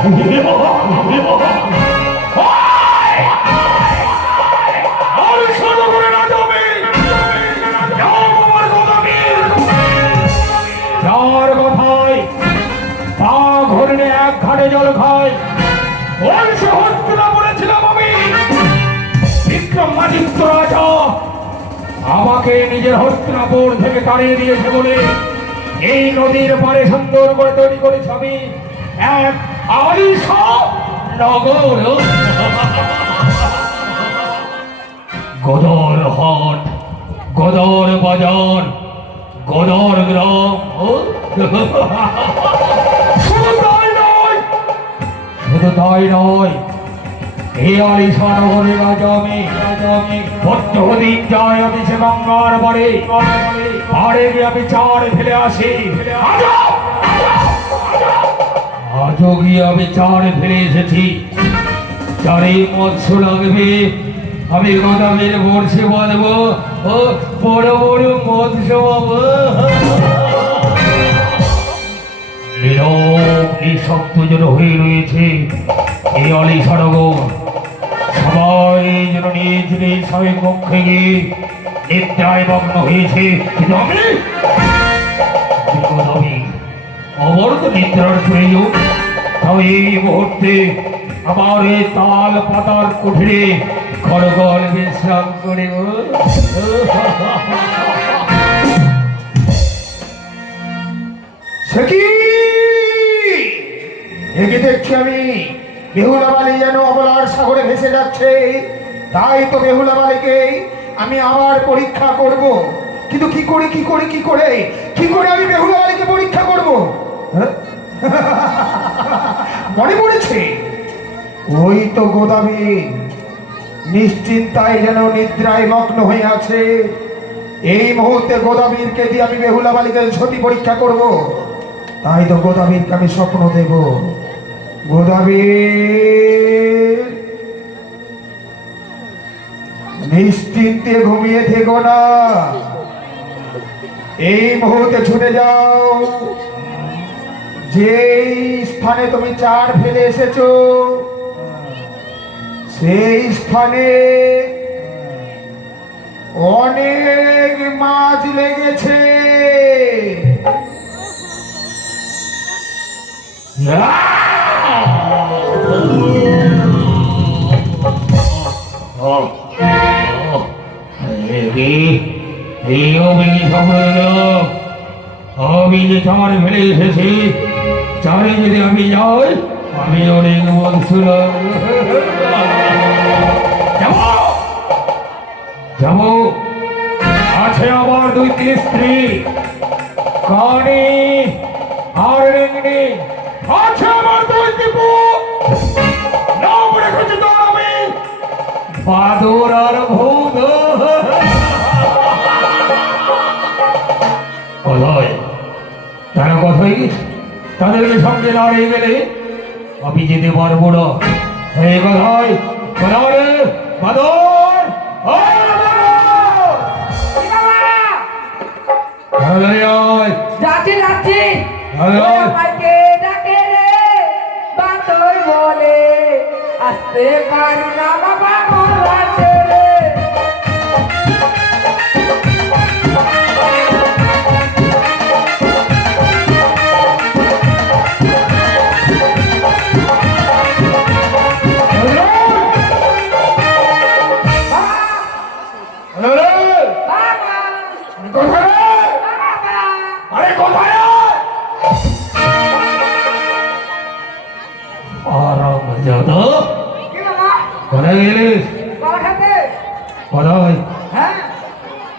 যার কথায় পা ঘুরলে এক ঘাটে জল খায়, ওই সে হস্তিনা বলেছিলাম আমি। বিক্রমাদিত্য রাজা আমাকে নিজের হস্তিনাপুর থেকে তাড়িয়ে দিয়েছে বলে এই নদীর পাড়ে সুন্দর করে তৈরি করেছি আমি এক আলিশান নগর। গদর হাট, গদর বাজার, গদর গ্রাম। শুধু তাই নয়, এই আলিশান নগরের রাজা আমি। প্রত্যেকদিন যাই আমি সে গঙ্গার বাড়ি, বাড়ি গিয়ে আমি চার ফেলে আসি। আজও গিয়ে আমি চার ফেলে এসেছি। চারে মৎস্য লাগবে, আমি গদামের বর্ষে বাঁধবো ও বড় বড় মৎস্য পাবো। নিঃশব্দ যেন হয়ে রয়েছে এই আলিশান নগর। সবাই যেন নিজ নিজ স্বামী কক্ষে গিয়ে নিদ্রায় মগ্ন হয়েছে। কিন্তু আমি আমার তো নিদ্রার প্রয়োজন। তাই এই মুহূর্তে আমার এই তাল পাতার কুঠিরে খড়গড় বিশ্রাম করে। সে কি একে দেখছি আমি, বেহুলা বালি যেন অবলার সাগরে ভেসে যাচ্ছে। তাই তো বেহুলা বালিকে আমি আবার পরীক্ষা করব। কিন্তু কি করে আমি বেহুলা বালিকে পরীক্ষা করব? মনে পড়েছে, ওই তো গোদাবি নিশ্চিন্তায় যেন নিদ্রায় মগ্ন হয়ে আছে। এই মুহূর্তে গোদাবীরকে দিয়ে আমি বেহুলা বালিকে সতী পরীক্ষা করব। তাই তো গোদাবীরকে আমি স্বপ্ন দেব। গোদাবীর, নিশ্চিন্তে ঘুমিয়ে থেকো না, এই মুহূর্তে ছুটে যাও। যে স্থানে তুমি চার ফেলে এসেছো সেই স্থানে অনেক মাছ লেগেছে। আমি যে চার ফেলে এসেছি, চারে যদি আমি যাই আমি অনেক বলছিল যাব। আছে আমার 2-3 স্ত্রী, কানি আর রেঙ্গনি। আছে আমার 2টি পুত, নাম রেখেছি তার আমি বাদর আর ভূত। তারা কথাই তাদেরকে সঙ্গে দাঁড়িয়ে গেলে আমি যেতে পারবো না। এই কথায় বাদর যাচ্ছি ডাকে রে বাদর বলে আসতে পারি না বাবা আছে রে।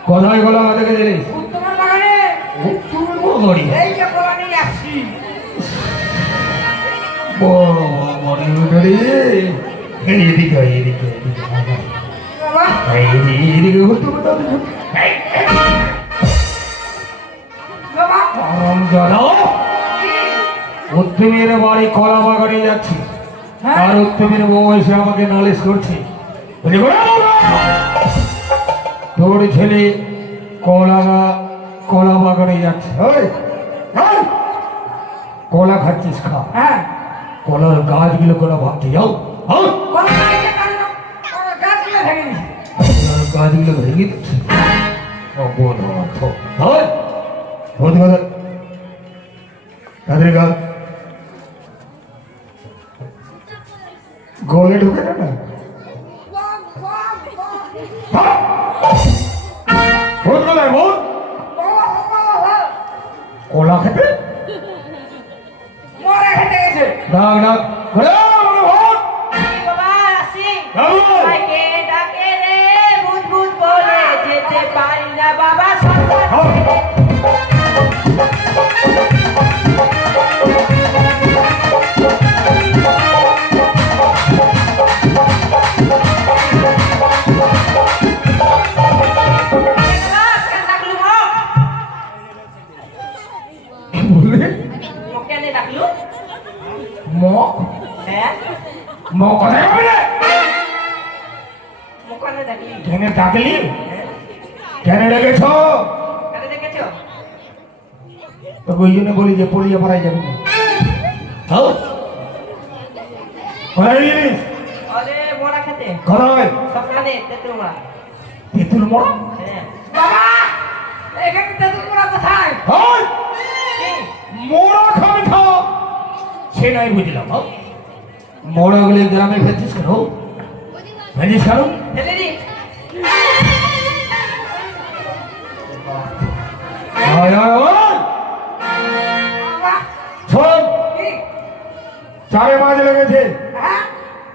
কোথায় গলা দেখে দিলিস? তোমার বাগানে গড়ি এই যে গলা নিয়ে আসছি। এদিকে উত্তমের বাড়ি কলা বাগানে যাচ্ছি, আর উত্তমের বউ এসে আমাকে নালিশ করছে, তোর ছেলে কলা বাগানে যাচ্ছে, কলা খাচ্ছিস খা। হ্যাঁ কলার গাছগুলো কোলা ভাবতে যাও হ্যাঁ কলা গাছে কারণ গাছগুলো ভেঙে দিছে। কলার গাছগুলো ভেঙে দিচ্ছে অপদার্থ হয় বলতে কথা তাদের গা গলে ঢুকে না ভোট কোথায় ভোট কলা খেতে মরে খেতে গেছে। ডাক ডাক ঘরে আমাকে ভোট বাবা আসি বাবু! ভাইকে ডাকে রে ভূত ভূত বলে যেতে পারি না বাবা সন্তান বললে কেন ডাকলু ম হ্যাঁ ম কোথায় বলে মুখানে ডাকলি কেন ডাকলি কেন ডেকেছ কেন দেখেছো তোকে ওই জন্য বলি যে পড়িয়ে মারাই যাবি না হ্যাঁ কোথায় গেলিস আরে মোড়া খেতে কোথায় সকালে তেতুল মোড়া তেঁতুল মোড়া হ্যাঁ বাবা এখানে তেঁতুল মোড়া কোথায়? হয় কি মোড়া খাবি খাও সে নাই বুঝলাম মোড়া গুলি গ্রামে ফেলছিস কেন ফেলছিস কেন ফেলে দি আয় আয় আয় বাবা শোন কি? চারে মাঝ লেগেছে হ্যাঁ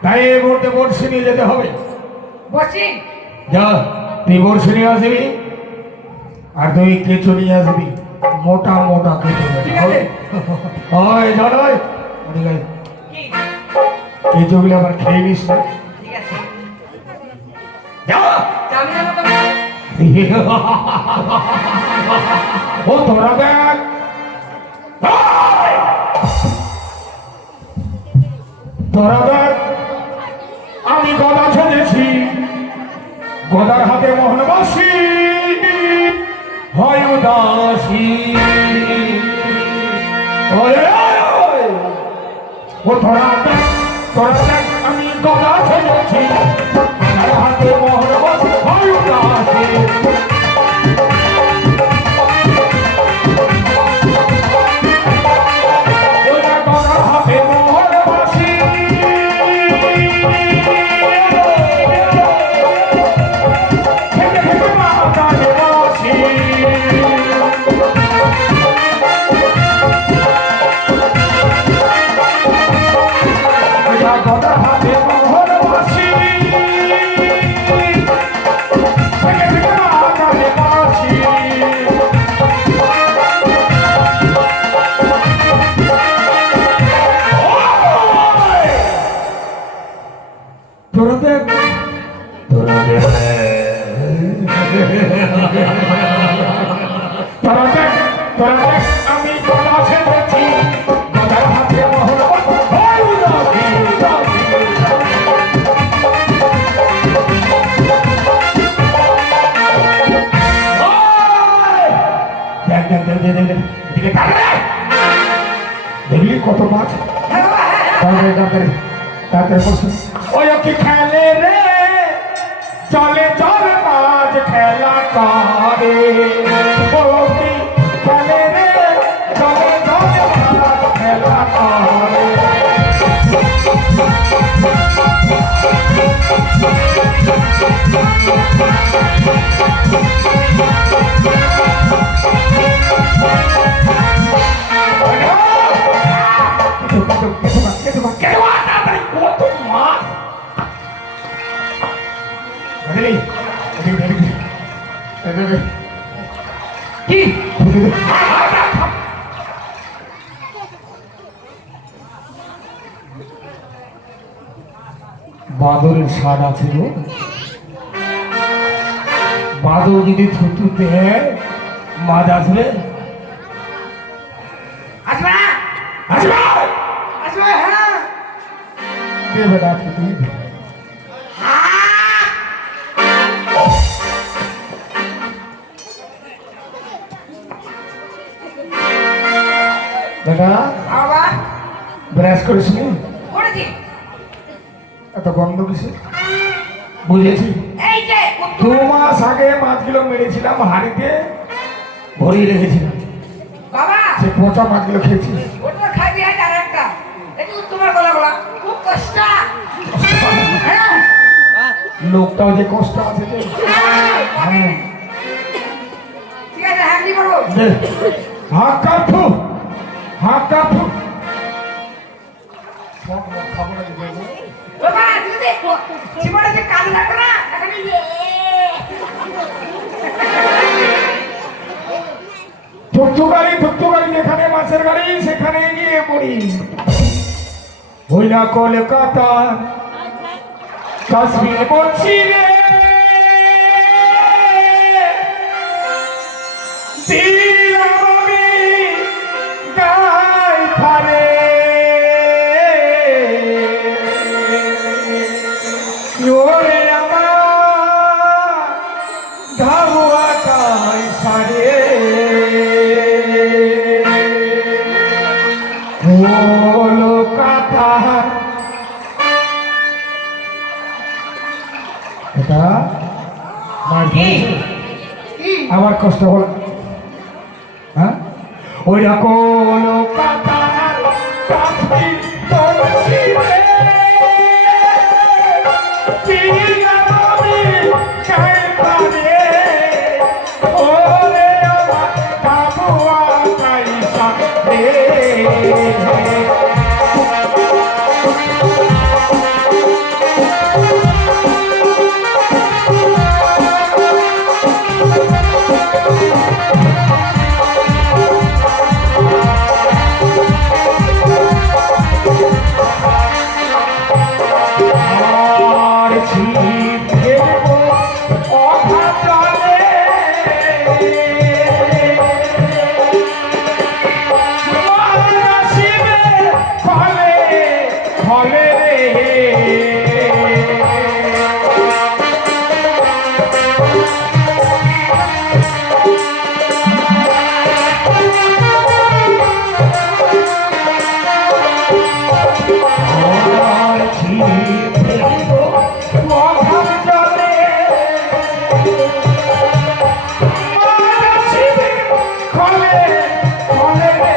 তাই এই মুহূর্তে বড়শি নিয়ে যেতে হবে বসি যা তুই বড়শি নিয়ে আসবি আর তুই কেঁচো নিয়ে আসবি মোটা মোটা কেঁচো ঠিক আছে। হয় জানাই কি কেঁচোগুলো আবার খেয়ে নিস না ঠিক আছে যা চাবি না বাবা ও তোরা দেখ তোরা দেখ আমি গদা ছেড়েছি গদার হাতে মোহনবাসী হয় উদাসী ওরে ওরে। ও তোরা দেখ আমি গদা ছেড়েছি গদার হাতে মোহনবাসী হয় উদাসী ওরে গদার হাতে মোহনবাসী খেতে খেতে মাতালে বাসি ওরে গদার হাতে মোহনবাসী খেতে খেতে মাতালে বাসি তোরা দেখ তোরা দেখ আমি গলা ছেড়েছি গলার হাতে মোহর হয় উদাসী, উদাসী। ওই! দেখ দেখ দেখ দেখ দেখ, দেখ এদিকে তাকা রে। দেখলি কত মাছ হ্যাঁ বাবা হ্যাঁ হ্যাঁ। তাড়াতাড়ি তাড়াতাড়ি তাড়াতাড়ি বসে ওই কি খেলে রে চলে চলে মাছ খেলা করে ও কি খেলে রে চলে চলে মাছ খেলা করে কত মাছ কি বাদরের স্বাদ আছে গো বাদর যদি থুতু দেয় মাছ আসবে আসবে না আসবে আসবে হ্যাঁ দেবে না থুতু দাদা বাবা ব্রাশ করিসনি? করেছি। এত গন্ধ কিসে? বুঝেছি। এই যে 2 মাস আগে মাছগুলো মেরেছিলাম, হাড়িতে ভরিয়ে রেখেছিলাম। বাবা সে পচা মাছগুলো খেয়েছি। ওটা খাইবি আর একটা। এই তোমার গলা গলা খুব কষ্ট। হ্যাঁ লোকটাও যে কষ্ট আছে যে। হ্যাঁ। ঠিক আছে হ্যাঁ কি করবো? দে। হাত কাটু, হাত কাটু। বাবা তুমি দেখো জীবনে যে কাজ লাগবে না এখন থুকথুকারি যেখানে মাছের গাড়ি সেখানে গিয়ে পড়ি। হইলা কলকাতা কাশ্মীর বলছি রে, দিলাম আমি গাই ফারে, ওরে আমার ধাবুয়া কাই সারে, কলকাতা। এটা মাছ ধরেছে? আমার কষ্ট হলো, হ্যাঁ? ওইটা কলকাতা কাশ্মীর বলছি রে, দিলাম আমি গাই ফারে, ওরে আমার ধাবুয়া কাই সারে। আর ছিপ ফেলবো অভাজলে, আসিবে ফলে ফলে রে, আর ছিপ ফেলবো অভাজলে, আসিবে ফলে ফলে রে।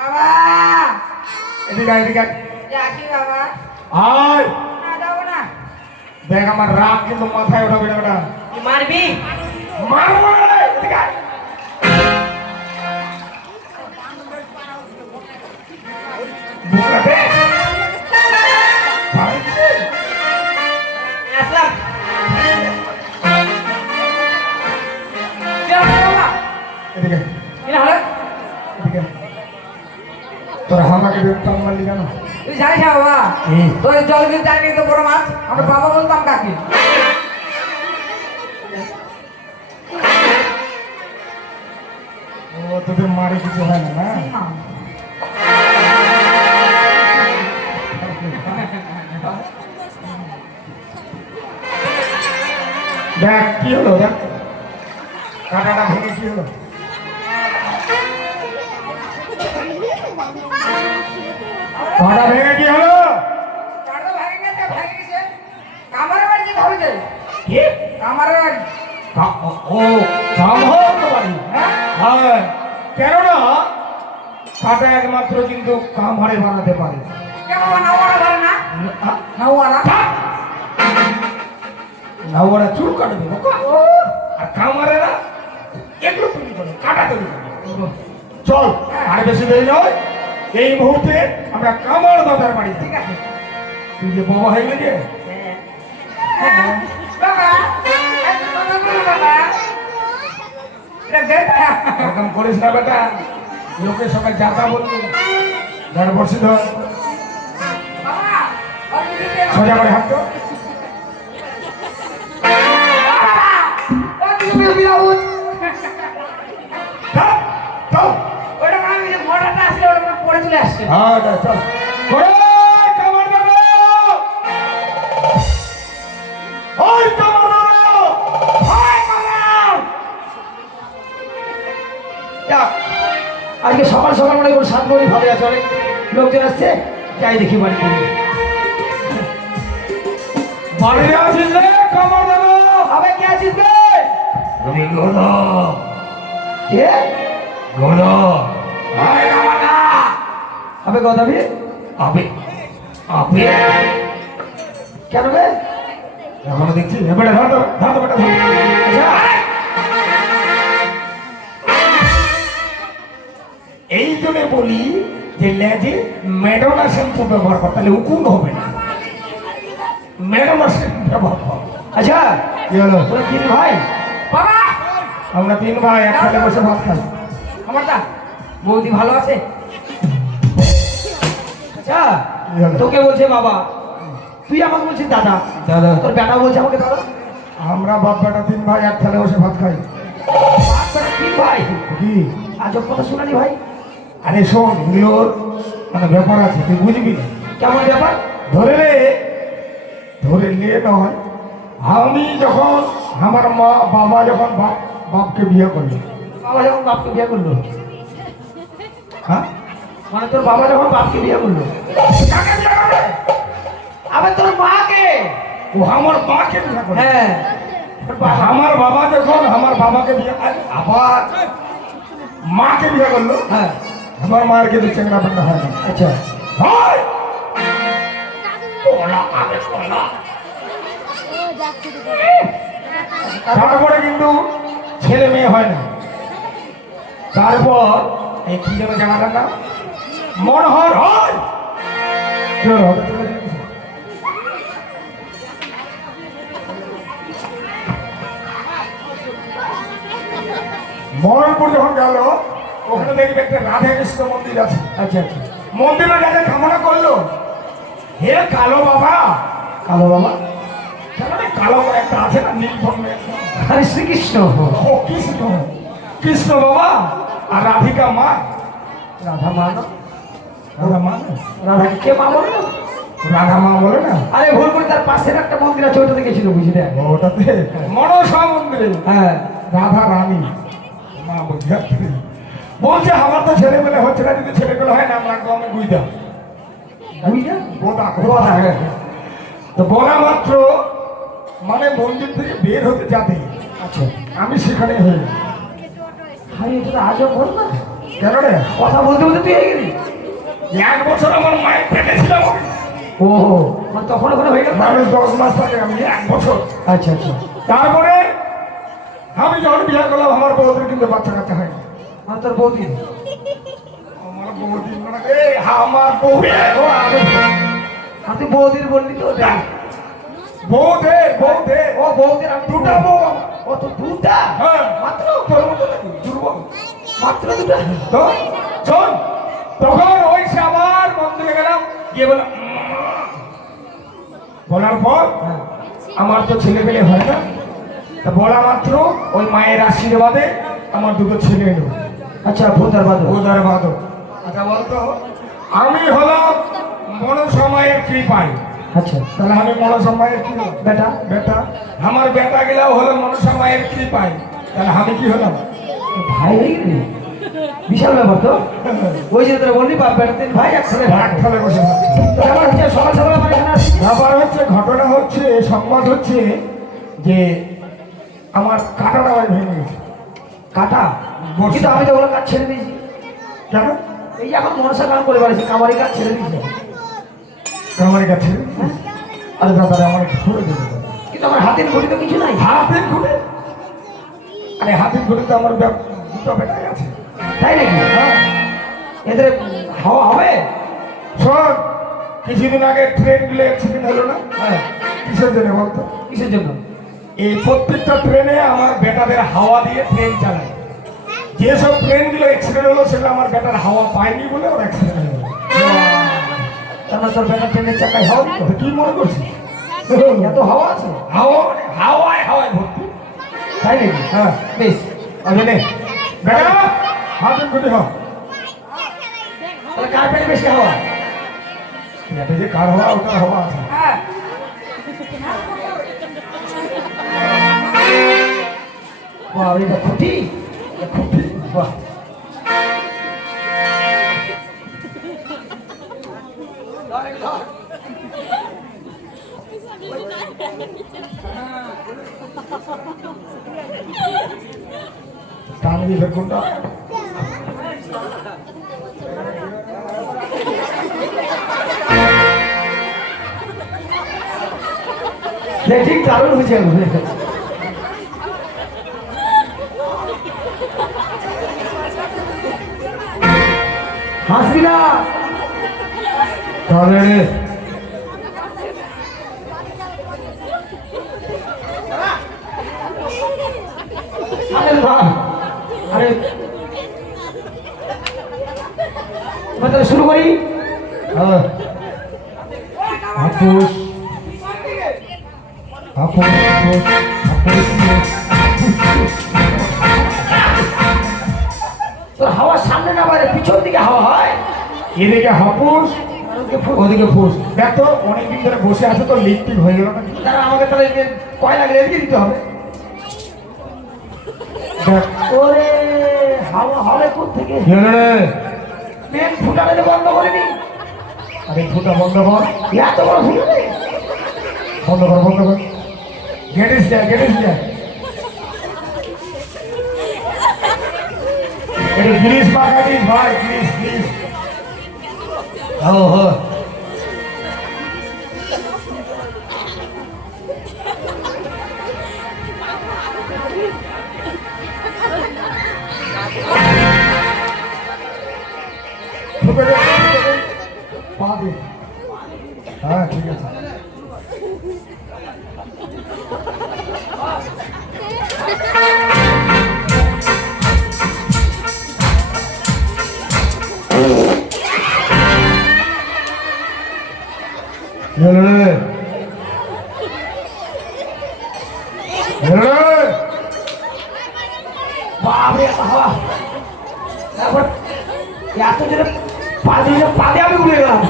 বাবা এদিকে এদিকে যাচ্ছি বাবা। আয়, না যাবো না। দেখ আমার রাগ কিন্তু মাথায় উঠাবে না বেটা। কি মারবি? মারবো না রে, এদিকে আয়। বুঝলাতে? পারছি? আসলাম। কি হলো বাবা? এদিকে কি হলো? এদিকে। তোরা আমাকে দেখতাম মারলি কেন? তুই জানিস না বাবা তোর জল দিতে যায়নি তো বড় মাছ আমরা বাবা বলতাম কাকে। ও তোদের মারে কিছু হয় না না? হলো দেখ, কাঁটাটা ভেঙে কি হলো? কাঁটা ভেঙে কি হলো? কাঁটা ভেঙে গেছে, ভেঙে গেছে। কামারের বাড়ি যেতে হবে যে। কি? কামারের বাড়ি। ও কামড় বাড়ি? হ্যাঁ, কেননা কাঁটা একমাত্র কিন্তু কামড়ে বানাতে পারে। কে বাবা নাওয়ারা ধরে না? নাওয়ারা? নাওয়ারা চুল কাটবে বাবা। ও, আর কামারেরা এগুলো তৈরি করে, কাঁটা তৈরি করে। চল, আর বেশি দেরি নয়, এই মুহূর্তে আমরা কামার দাদার বাড়ি। ঠিক আছে। তুই যে বাবা হয়ে গেছে, বাবা, এত কথা বলো বাবা। এটা গেট। এরকম করিস না বেটা, লোকের সবাই যাতা বলবি। ধর বসে ধর, বাবা, ওই দিকে সোজা করে হাঁটো। ওই দিকে বিরাউত। চল, চল। ওটা মানে ওই যে মোটরটা আসলে ওটা মানে পড়ে চলে আসছে। হ্যাঁ, চল। ওরে, কামার দাদা! ওই কামার দাদা! ওই কামার! আজকে সকাল সকাল মনে করুন 7 বড়ি ভালো আছে, অনেক লোকজন আসছে, যাই দেখি বাড়িতে। বাড়িতে আছিস রে কামার দাদা? আবে কে আছিস রে? আমি গোদা, কে? গোদা। আয় কামার দাদা! আবে গদাবি আবে, আবে। কেন বে? এখনো দেখছি, বেটা ধর তো, ধর তো বেটা, ধর। আচ্ছা, এই জন্য বলি যে লেজে ম্যাডোনা শ্যাম্পু ব্যবহার কর, তাহলে উকুন হবে না। ম্যাডোনা শ্যাম্পু ব্যবহার কর। আচ্ছা, কি হলো? তোরা 3 ভাই? বাবা, আমরা 3 ভাই একসাথে বসে ভাত খাই। আমারটা বৌদি ভালো আছে? আচ্ছা, কি হলো? তোকে বলছে বাবা, তুই আমাকে বলছিস দাদা, দাদা, তোর বেটা বলছে আমাকে দাদা। আমরা বাপ বেটা 3 ভাই একসাথে বসে ভাত খাই। বাপ বেটা 3 ভাই? কি? আজব কথা শুনালি ভাই। আরে শোন, এগুলোর মানে ব্যাপার আছে, তুই বুঝবি না। কেমন ব্যাপার? ধরে রে, ধরে নিয়ে নয়, আমি যখন আমার মা বাবা যখন বাপকে বিয়ে করলো। বাবা যখন বাপকে বিয়ে করলো? হ্যাঁ, মানে তোর বাবা যখন বাপকে বিয়ে করলো? কাকে বিয়ে করবে? আবে তোর মাকে। ও আমার মাকে বিয়ে করলো। হ্যাঁ, তোর বাবা। আমার বাবা যখন আমার বাবাকে বিয়ে আবার মাকে বিয়ে করলো, হ্যাঁ, আমার মায়ের কিন্তু চেংড়া পেঙ্গা হয় না। আচ্ছা, হয় ওলা, আবে ওলা। তারপরে কিন্তু ছেলে মেয়ে হয় না। তারপর এই কি যেন জায়গাটার নাম, মনোহর হয়। কি হলো? হবে চলে যাচ্ছে। মরণপুর যখন গেল, ওখানে দেখবে একটা রাধা কৃষ্ণ মন্দির আছে। আচ্ছা, আচ্ছা। মন্দিরে যাতে কামনা করলো, হে কালো বাবা, কালো বাবা? কেন রে কালো একটা আছে না, নীল বর্ণের? আরে শ্রীকৃষ্ণ। ও কৃষ্ণ, কৃষ্ণ বাবা আর রাধিকা মা। রাধা মা না? রাধা মা না? রাধাকে কে মা বলে না? রাধা মা বলে না? আরে ভুল করে তার পাশের একটা মন্দির আছে, ওইটাতে গেছিল বুঝি দেখ। ওটাতে মনসা মন্দিরে হ্যাঁ, রাধা রানী মা বুঝা বলছে আমার তো ছেলে মেলে হচ্ছে না, যদি ছেলেগুলো হয় না আমরা আমি বুঝা বুঝা? বোদা কথা, হ্যাঁ। তো বলা মাত্র মানে মন্দির থেকে বের হতে যাবে, আচ্ছা, আমি সেখানে হয়ে যাই। ভাই এটা তো আজব ঘটনা। কেন রে? কথা বলতে বলতে তুই হয়ে গেলি? 1 বছর আমার মায়ের পেটে ছিলাম আমি। ও, মানে তখন ওখানে হয়ে গেল? মানুষ 10 মাস থাকে, আমি 1 বছর। আচ্ছা, আচ্ছা। তারপরে আমি যখন বিয়ে করলাম, আমার বউদের কিন্তু বাচ্চা কাচ্চা হয়নি। মানে তোর বৌদি? আমার বউদিন মানে আমার বউ ও, তুই বৌদির বললি তো? বউদে বউদে ও বৌদির, আমি দুটা বউ আমার। ও তো দুটা? হ্যাঁ, মাত্র? তোর মতো নাকি দুর্বল? মাত্র দুটা? তো শোন, তখন ওই সে আবার মন্দিরে গেলাম, গিয়ে বললাম বলার পর হ্যাঁ, আমার তো ছেলে পেলে হয় না, তা বলা মাত্র ওই মায়ের আশীর্বাদে আমার 2টো ছেলে এলো। আচ্ছা, ভূতার বাদল। ওদার বাদক। আচ্ছা বলতো, আমি হলাম মনসময়ের কৃপায়, আচ্ছা তাহলে আমি মনসা মায়ের কি হলাম? বেটা বেটা আমার বেটা গেলাও হলো মনসা মায়ের কি পাই, তাহলে আমি কি হলাম? ভাই হয়ে গেলি, বিশাল ব্যাপার তো। ওই যে তোরা বললি বাপ বেটা তিন ভাই একসাথে ভাগ। ঠালে বসে থাকি। তো আমার হচ্ছে সকাল সকাল আমার এখানে আসছি। ব্যাপার হচ্ছে, ঘটনা হচ্ছে, সংবাদ হচ্ছে যে আমার কাটাটা ভাই ভেঙে গেছে। কাটা বর্ষা। কিন্তু আমি তো ওগুলো কাজ ছেড়ে দিয়েছি। কেন? এই যে এখন মনসা কাম করে পারছি, কামারি কাজ ছেড়ে দিয়েছি। আমার কাছে আরে দাদা আমার একটু সরে যেতে দাও। কিন্তু আমার হাতের ঘড়ি তো কিছু নাই। হাতের ঘুরে, আরে হাতের ঘুরে তো আমার দুটো বেটাই আছে। তাই নাকি? হ্যাঁ এদের হাওয়া হবে? শোন, কিছুদিন আগে ট্রেনগুলো অ্যাক্সিডেন্ট হলো না? হ্যাঁ। কিসের জন্য বলতো? কিসের জন্য? এই প্রত্যেকটা ট্রেনে আমার বেটাদের হাওয়া দিয়ে ট্রেন চালায়। যেসব ট্রেনগুলো অ্যাক্সিডেন্ট হলো সেটা আমার বেটার হাওয়া পায়নি বলে ওর অ্যাক্সিডেন্ট হলো। তারপর তোর বেটা ট্রেনের চাকায় হাওয়া দিত? কি মনে করছিস? এত হাওয়া আছে? হাওয়া মানে হাওয়ায় হাওয়ায় ভর্তি। তাই নাকি? হ্যাঁ বেশ, আমি নে বেটা হাতের ঘুরে হ। তাহলে কার পেটে বেশি হাওয়া? এটা যে কার হওয়া ওটার হওয়া আছে। হ্যাঁ বাহ, এটা খুঁটি। খুব বাহ, টান দিয়ে কোনটা? সে ঠিক দারুণ হয়েছে। হাসবি না তাহলে রে আরে বাহ, আরে এবার তাহলে শুরু করি। হ্যাঁ আপুস আপুস আপুস তোর হাওয়া সামনে না বাইরে, পিছন দিকে হাওয়া হয়। এদিকে হাপুস ওদিকে ফুস। দেখ তো অনেকদিন ধরে বসে আছে তো লিপটিক হয়ে গেল নাকি? তারা আমাকে তাহলে কয়লা গেলে এদিকে দিতে হবে। দেখ ওরে হাওয়া হবে কোথেকে? কি হলো রে? মেন ফুটালে বন্ধ করিনি। আরে ফুটা বন্ধ কর, এত বড় ফুটালে বন্ধ কর, বন্ধ কর। গেটিস যা, গেটিস যা। এটা গ্রিস মাখাইস ভাই, গ্রিস গ্রিস। ও হো পা দে। হ্যাঁ ঠিক আছে। কি হলো রে? কি হলো রে? বাপরে এত হাওয়া। তারপর এত জোরে পা দিয়ে আমি উড়ে গেলাম।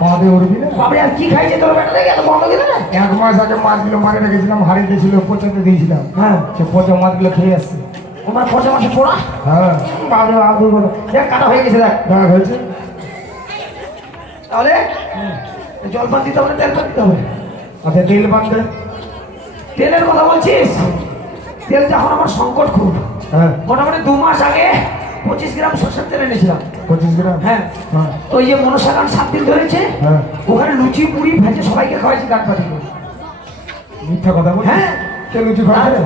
পা দিয়ে উঠবি না? বাপরে আর কি খাইছে তোর বেটা দেখে এত বন্ধ দিলে না? 1 মাস আগে মাছগুলো মারে রেখেছিলাম, হারিয়ে ছিল, পচাতে দিয়েছিলাম। হ্যাঁ, সে পচা মাছগুলো খেয়ে আসছে। আমার পচা মাসে পড়া। হ্যাঁ বাপরে বাপ বলো, দেখ কাটা হয়ে গেছে দেখ। দেখা হয়েছে। তাহলে জলপান দিতে হবে, তেল দিতে হবে। আচ্ছা তেল বাঁধতে। তেলের কথা বলছিস? তেল যখন আমার সংকট খুব, হ্যাঁ মোটামুটি 2 মাস আগে 25 গ্রাম সরষের তেল এনেছিলাম। 25 গ্রাম। হ্যাঁ, হ্যাঁ তো এই যে মনসা গান 7 দিন ধরেছে, হ্যাঁ ওখানে লুচি পুরি ভেজে সবাইকে খাওয়াইছি গান পাতি করে। মিথ্যা কথা বল। হ্যাঁ। তেল লুচি খাওয়াছে?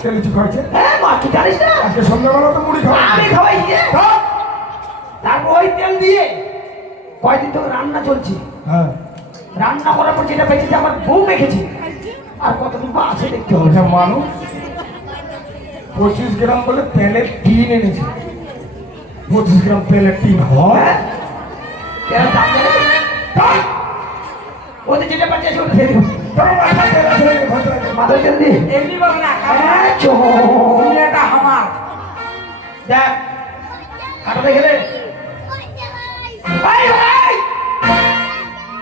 তেল লুচি খাওয়াছে? হ্যাঁ মা, তুই জানিস না? আজকে সন্ধ্যাবেলা তো মুড়ি খাওয়া। আমি খাওয়াইছি রে। তারপর ওই তেল দিয়ে কয়দিন ধরে রান্না চলছে। হ্যাঁ রান্না করার পর যেটা বেঁচেছে আমার বউ মেখেছে, আর কতদিন বা আছে দেখতে হবে। ওটা মানুষ 25 গ্রাম বলে তেলের টিন এনেছে। 25 গ্রাম তেলের টিন হয়? হ্যাঁ, তেলের দাম জানিস? দাম? ওদের যেটা পাচ্ছে ওটা দিয়ে দিবো। তোর মাথায় তেল আছে নাকি? ভদ্র আছে? মাথায় তেল দিয়ে এমনি বল না হ্যাঁ, চো। দুনিয়াটা আমার। দেখ কাটা দেখে রে। ভাই ভাই,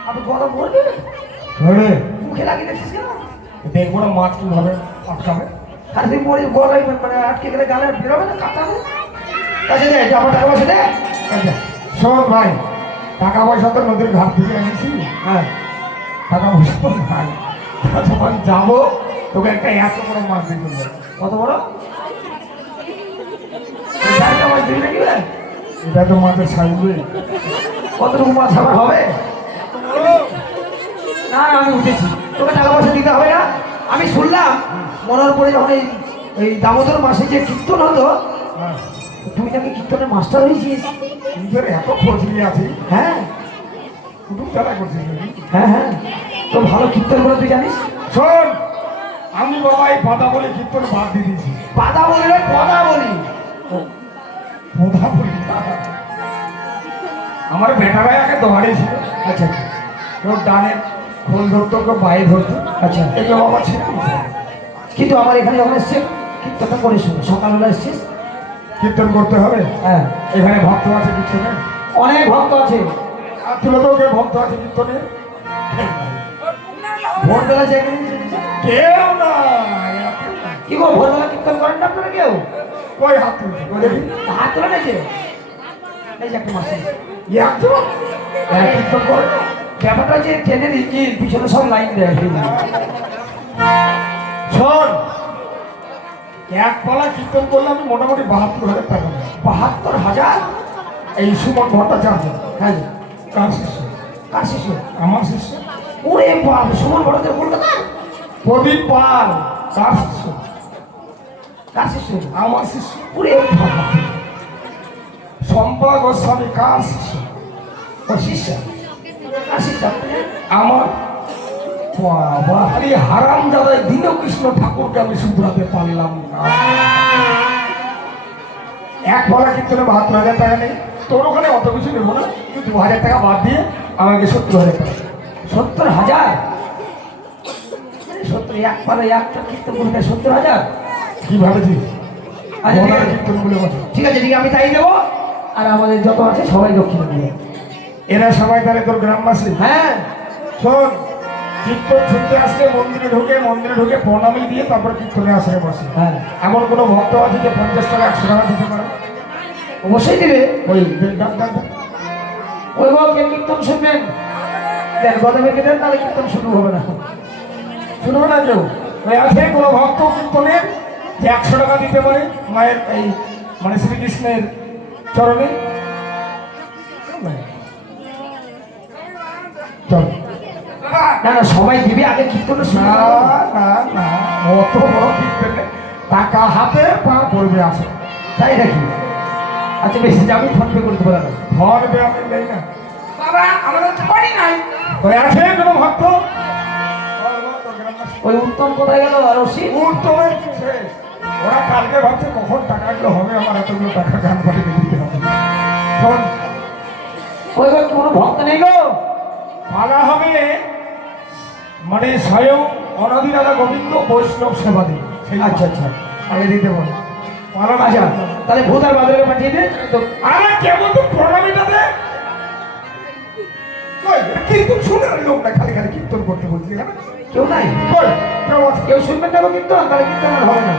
আপনি বড় বলবে ধরে মুখে লাগিয়ে দিচ্ছিস কেন? দেখবো না মাছ কিভাবে আটকাবে। আর তুই মরে গলায় মানে আটকে গেলে গালে বেরোবে না, কাটা হবে। কাছে দে, আমার টাকা পয়সা দে। আচ্ছা শোন ভাই, টাকা পয়সা তো নদীর ঘাট থেকে এনেছি। হ্যাঁ, টাকা পয়সা তো নাই, যখন যাবো তোকে একটা এত বড় মাছ দিয়ে দেবো। কত বড়? এই চারটা মাছ দিবি নাকি রে? এটা তো মাছের সাইজে। কতটুকু মাছ আবার হবে? না না, আমি উঠেছি, তোকে টাকা পয়সা দিতে হবে না। আমি শুনলাম মনের পরে যখন এই দামোদর মাসে যে কীর্তন হতো, হ্যাঁ, তুই নাকি কীর্তনের মাস্টার হয়েছিস। নিজের এত খোঁজ নিয়ে আছি, হ্যাঁ কুটুম চালা করছিস নাকি? হ্যাঁ হ্যাঁ, তো ভালো কীর্তন করে তুই জানিস। শোন, আমি বাবা এই পাতা বলে কীর্তন বাদ দিয়ে দিয়েছি। পাতা বলি রে, পদা বলি। কথা বলি না। আমার বেটারাই আগে দোহারে ছিল। আচ্ছা কেউ ডানে খোল ধরতো, কেউ বায়ে ধরতো। আচ্ছা, এগুলো বাবা ছিল। কিন্তু আমার এখানে যখন এসছে কীর্তনটা করে শুনো, সকালবেলা এসছিস। কীর্তন করতে হবে, হ্যাঁ, এখানে ভক্ত আছে কীর্তনের। অনেক ভক্ত আছে। আর তুলে তো কে ভক্ত আছে কীর্তনের? ভোরবেলা যে কেউ না। কি গো, ভোরবেলা কীর্তন করেন না আপনারা কেউ? কই হাত তুলছে? কই দেখি। হাত তোলা নেছে, এই যে একটা মাস একজন কীর্তন করে না। ব্যাপারটা যে ট্রেনের ইঞ্জিন পিছনে সব লাইন দেয়। শোন, এক পালা কীর্তন করলে আমি মোটামুটি ৭২,০০০ টাকা নেব। ৭২,০০০? এই সুমন ভট্টাচার্য। হ্যাঁ, কার শিষ্য? কার শিষ্য? আমার শিষ্য। ওরে বাপ, সুমন বড়দের কলকাতা। প্রদীপ পাল কার শিষ্য? কার শিষ্য? আমার শিষ্য। ওরে বাপ, শম্পা গোস্বামী কার শিষ্য? ও শিষ্য। কার শিষ্য? আমার। বাবা, আরে হারাম দাদা দীনকৃষ্ণ ঠাকুরকে আমি শুধরাতে পারলাম না। এক পালা কীর্তনে ৭২,০০০ টাকা নেই। তোর ওখানে অত কিছু নেবো না, তুই ২,০০০ টাকা বাদ দিয়ে আমাকে ৭০,০০০ টাকা। ৭০,০০০? ৭০, এক পালে একটা কীর্তন করবে ৭০,০০০? কি ভাবেছিস? আচ্ছা ঠিক আছে, কীর্তনগুলো বলছে ঠিক আছে, ঠিক আছে, আমি তাই দেবো। আর আমাদের যত আছে সবাই দক্ষিণে দেবে। এরা সবাই তাহলে তোর গ্রামবাসী। হ্যাঁ, শোন, কীর্তন শুনতে আসলে মন্দিরে ঢুকে প্রণামী দিয়ে তারপর কীর্তনে আসলে বসে। হ্যাঁ, এমন কোনো ভক্ত আছে যে ৫০ টাকা ১০০ টাকা দিতে পারে? অবশ্যই দিবে। ওই ডাক। ওই বাবু কে কীর্তন শুনবেন দেন, গদা বেঁকে দেন, তাহলে কীর্তন শুরু হবে না। শুনবে না কেউ? ওই আছে কোনো ভক্ত কীর্তনের যে ১০০ টাকা দিতে পারে মায়ের এই মানে শ্রীকৃষ্ণের চরণে? চল। না না, সবাই দিবে, আগে কীর্তন শুরু না হবে। না না, অত বড় কীর্তনে টাকা হাতে পা পড়বে আছে। তাই নাকি? আচ্ছা বেশ, আমি ফোন পে করতে পারলাম। ধরবে আমি নেই না। বাবা আমাদের তো বাড়ি নাই। ওই আছে কোনো ভক্ত? ওই উত্তম কোথায় গেল? আর ওসি? উত্তমের কিসে? ওরা কালকে ভাবছে কখন টাকাগুলো হবে, আমার এতগুলো টাকা গান পাঠিয়ে দিতে হবে। শোন, ওই বাবু কোনো ভক্ত নেই গো? পালা হবে মানে স্বয়ং অনাদিরালা গোবিন্দ বৈষ্ণব সেবা দিন। আচ্ছা আচ্ছা, আগে দিতে বলো। পালা না আচ্ছা, তাহলে ভূত আর বাদলকে পাঠিয়ে দে তো। আরে কেবল তো প্রণামীটা দে। কই, কীর্তন শুনে লোক না, খালি খালি কীর্তন করতে বলছি এখানে। কেউ নাই? কই, কেউ আছে? কেউ শুনবেন না গো কীর্তন? তাহলে কীর্তন আর হবে না।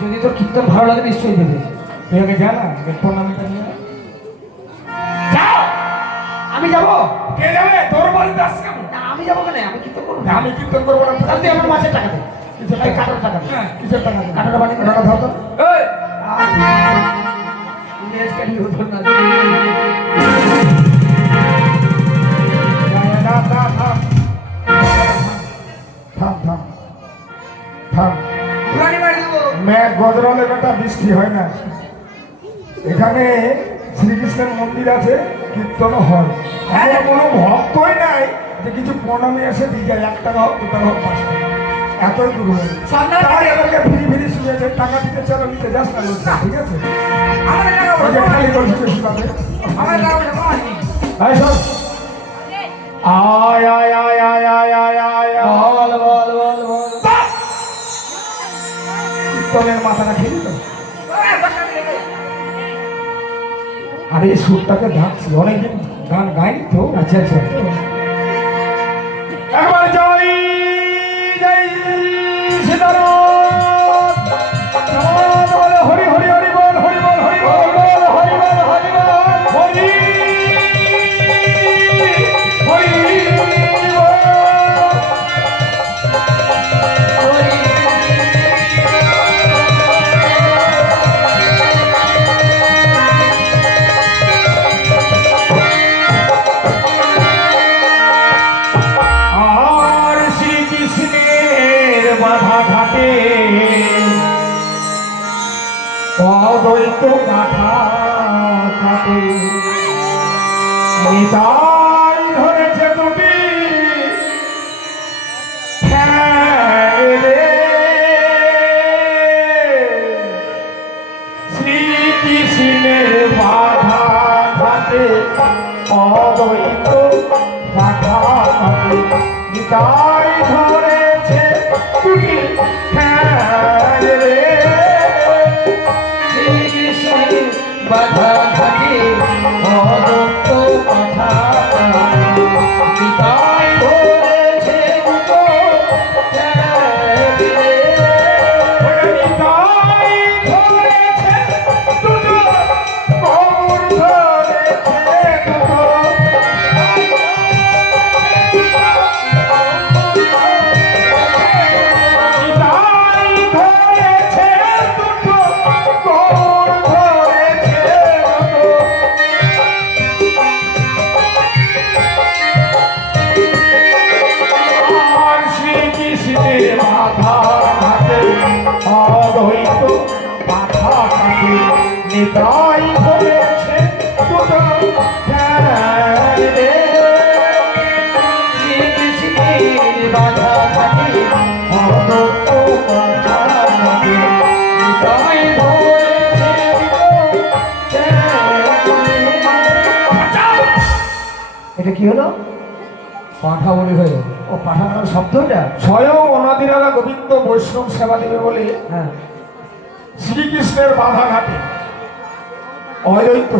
যদি তোর কীর্তন ভালো লাগে নিশ্চয়ই দেবে। তুই আগে জানা প্রণামীটা নিয়ে আয়। যাও। আমি যাবো? কে যাবে? তোর বাড়িতে আসছে কেন? না, আমি যাবো কেন? আমি কীর্তন করবো না, না। আমি কীর্তন করবো না। তাহলে তুই আমার মাছের টাকা দে, কিসের এই টাকা? কাটার টাকা দে। হ্যাঁ, কিসের টাকা দেবে? কাটাটা বানিয়ে দে। টাকা দাও তো। এই, ইংরেজ কেন হতো না? না, থাম। থাম। পুরানি বাড়ি দেবো। মেঘ গজরালে বেটা বৃষ্টি হয় না। এখানে শ্রীকৃষ্ণের মন্দির আছে, কীর্তন হয়। এমন কোনো ভক্তই নাই যে কিছু প্রণামী এসে দিয়ে যায়, ১ টাকা হোক ২ টাকা হোক ৫ টাকা, এতই দূর হয়ে সন্ধ্যা তাই এদেরকে ফিরি শুনেছে টাকা দিতে চালো, নিতে যাস না লোকটা, ঠিক আছে? আমাদের টাকা ওই যে বলবো। খালি করছে বেশি পাবে। আমাদের টাকা বলবো না। এই শোন। আয় আয় আয় আয় আয় আয় আয় আয়। বল বল বল বল। কীর্তনের মাথাটা খেলি তো। বাবা, বসা দিলে। আরে সুরটাকে ঢাকছি, অনেকদিন গান গাইনি তো। আচ্ছা আচ্ছা। একবার যাই যাই সীতারাম, সমাজ বলে হরি হরি হরি বল, হরি বল, হরি বল, হরি বল, হরি বল, হরি হরি বল। আর শ্রীকৃষ্ণের বাধা ঘাটে অদ্বৈত কাঠা কাটে, নিতাই ধরেছে তুমি রে। শ্রীকৃষ্ণের বাধা ঘাটে অদ্বৈত কাঠা কাটে, নিতাই ধরেছে তুমি রে। শ্রীকৃষ্ণের বাধা ঘাটে অদ্বৈত কথা নিতাই ধরেছে দুটো নিতাই ধরেছে দুটো গৌর ধরেছে দুটো। নিতাই ধরেছে দুটো গৌর ধরেছে দুটো। আর শ্রীকৃষ্ণের মাথা ঘাটে অদ্বৈত মাথা ঘাটে, নিতাই ধরেছে দুটো রে। শ্রীকৃষ্ণের বাধা ঘাটে অদ্বৈত কথা ঘাটে নিতাই ধরেছে এটা কি হলো? পাঠা বলি হয়ে যাবে। ও পাঠানোর শব্দ এটা? স্বয়ং অনাদিরালা গোবিন্দ বৈষ্ণব সেবা দেবে বলে হ্যাঁ। শ্রীকৃষ্ণের বাধা ঘাটে অদ্বৈত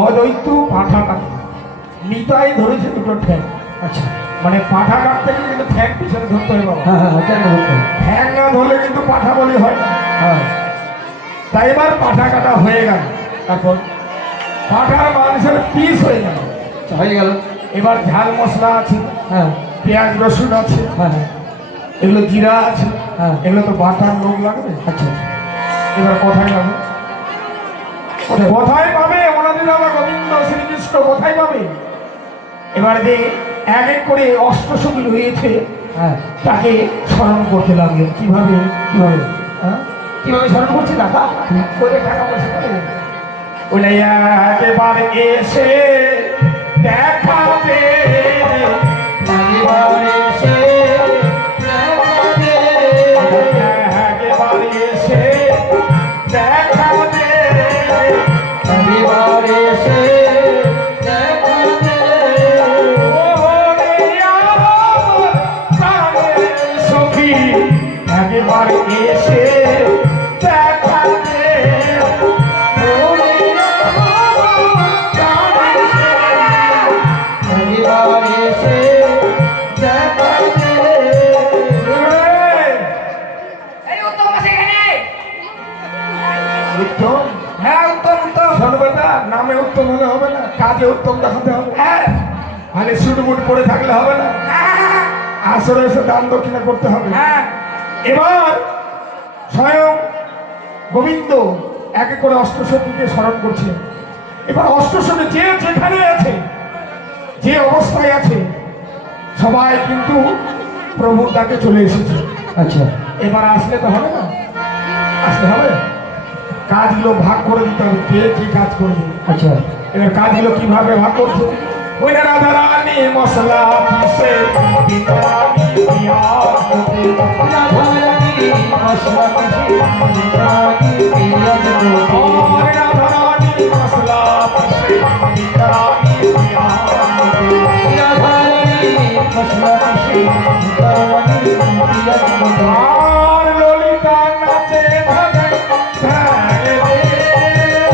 অদ্বৈত পাঠা কাটে, নিতাই ধরেছে দুটো ঠ্যাং। আচ্ছা। মানে পাঠা কাটতে গেলে কিন্তু ঠ্যাং পিছনে ধরতে হবে বাবা। হ্যাঁ হ্যাঁ কেন হতো? ঠ্যাং না ধরলে কিন্তু পাঠা বলি হয় না। হ্যাঁ। তাই এবার পাঠা কাটা হয়ে গেল, তারপর পাঠার মাংসের পিস হয়ে গেল। হয়ে গেল। এবার ঝাল মশলা আছে, হ্যাঁ পেঁয়াজ রসুন আছে, হ্যাঁ হ্যাঁ। এগুলো জিরা আছে, হ্যাঁ। এগুলো তো বাটার লোক লাগবে। আচ্ছা এবার কোথায় পাবে? কোথায় পাবে? অনাদিরালা গোবিন্দ শ্রীকৃষ্ণ কোথায় পাবে? এবার যে এক এক করে অষ্টসখী হয়েছে হ্যাঁ। তাকে স্মরণ করতে লাগলেন। কিভাবে? কিভাবে? হ্যাঁ? কিভাবে স্মরণ করছে টাকা? করে টাকা পয়সা করে বলে একেবারে এসে দেখাবে, একেবারে এসে দেখাবে, একেবারে এসে দেখাবে, একেবারে এসে দেখাবে। ওরে আমার প্রাণের সখী একেবারে এসে দেখাবে। ওরে আমার প্রাণের সখী, একেবারে এসে দেখাবে। এই উত্তম আছে এখানে। উত্তম? হ্যাঁ উত্তম উত্তম। শোনো বেটা, নামে উত্তম হলে হবে না, কাজে উত্তম দেখাতে হবে। হ্যাঁ মানে সুটবুট পরে থাকলে হবে না, হ্যাঁ আসরে এসে দান দক্ষিণা করতে হবে। হ্যাঁ। এবার স্বয়ং গোবিন্দ এক এক করে অষ্টসখীকে স্মরণ করছে। এবার অষ্টসখী যে যেখানে আছে, যে অবস্থায় আছে, সবাই কিন্তু প্রভুর ডাকে চলে এসেছে। আচ্ছা এবার আসলে তো হবে না, আসলে হবে, কাজগুলো ভাগ করে দিতে হবে, কে কি কাজ করবে। আচ্ছা। এবার কাজগুলো কিভাবে ভাগ করছে? ওই না রাধা রানী মশলা পিসে, পিতা রানী পিয়াজ কুটে, রাধারানী মশলা পিষে রাধারানী পিয়াজ কুটে। और राधा रानी मसला पिसे, पिता रानी पियाज कुटे। রাধারানী মশলা পিষে রাধারানী পিয়াজ কুটে। আর ললিতা নাচে ধরে ধরে রে,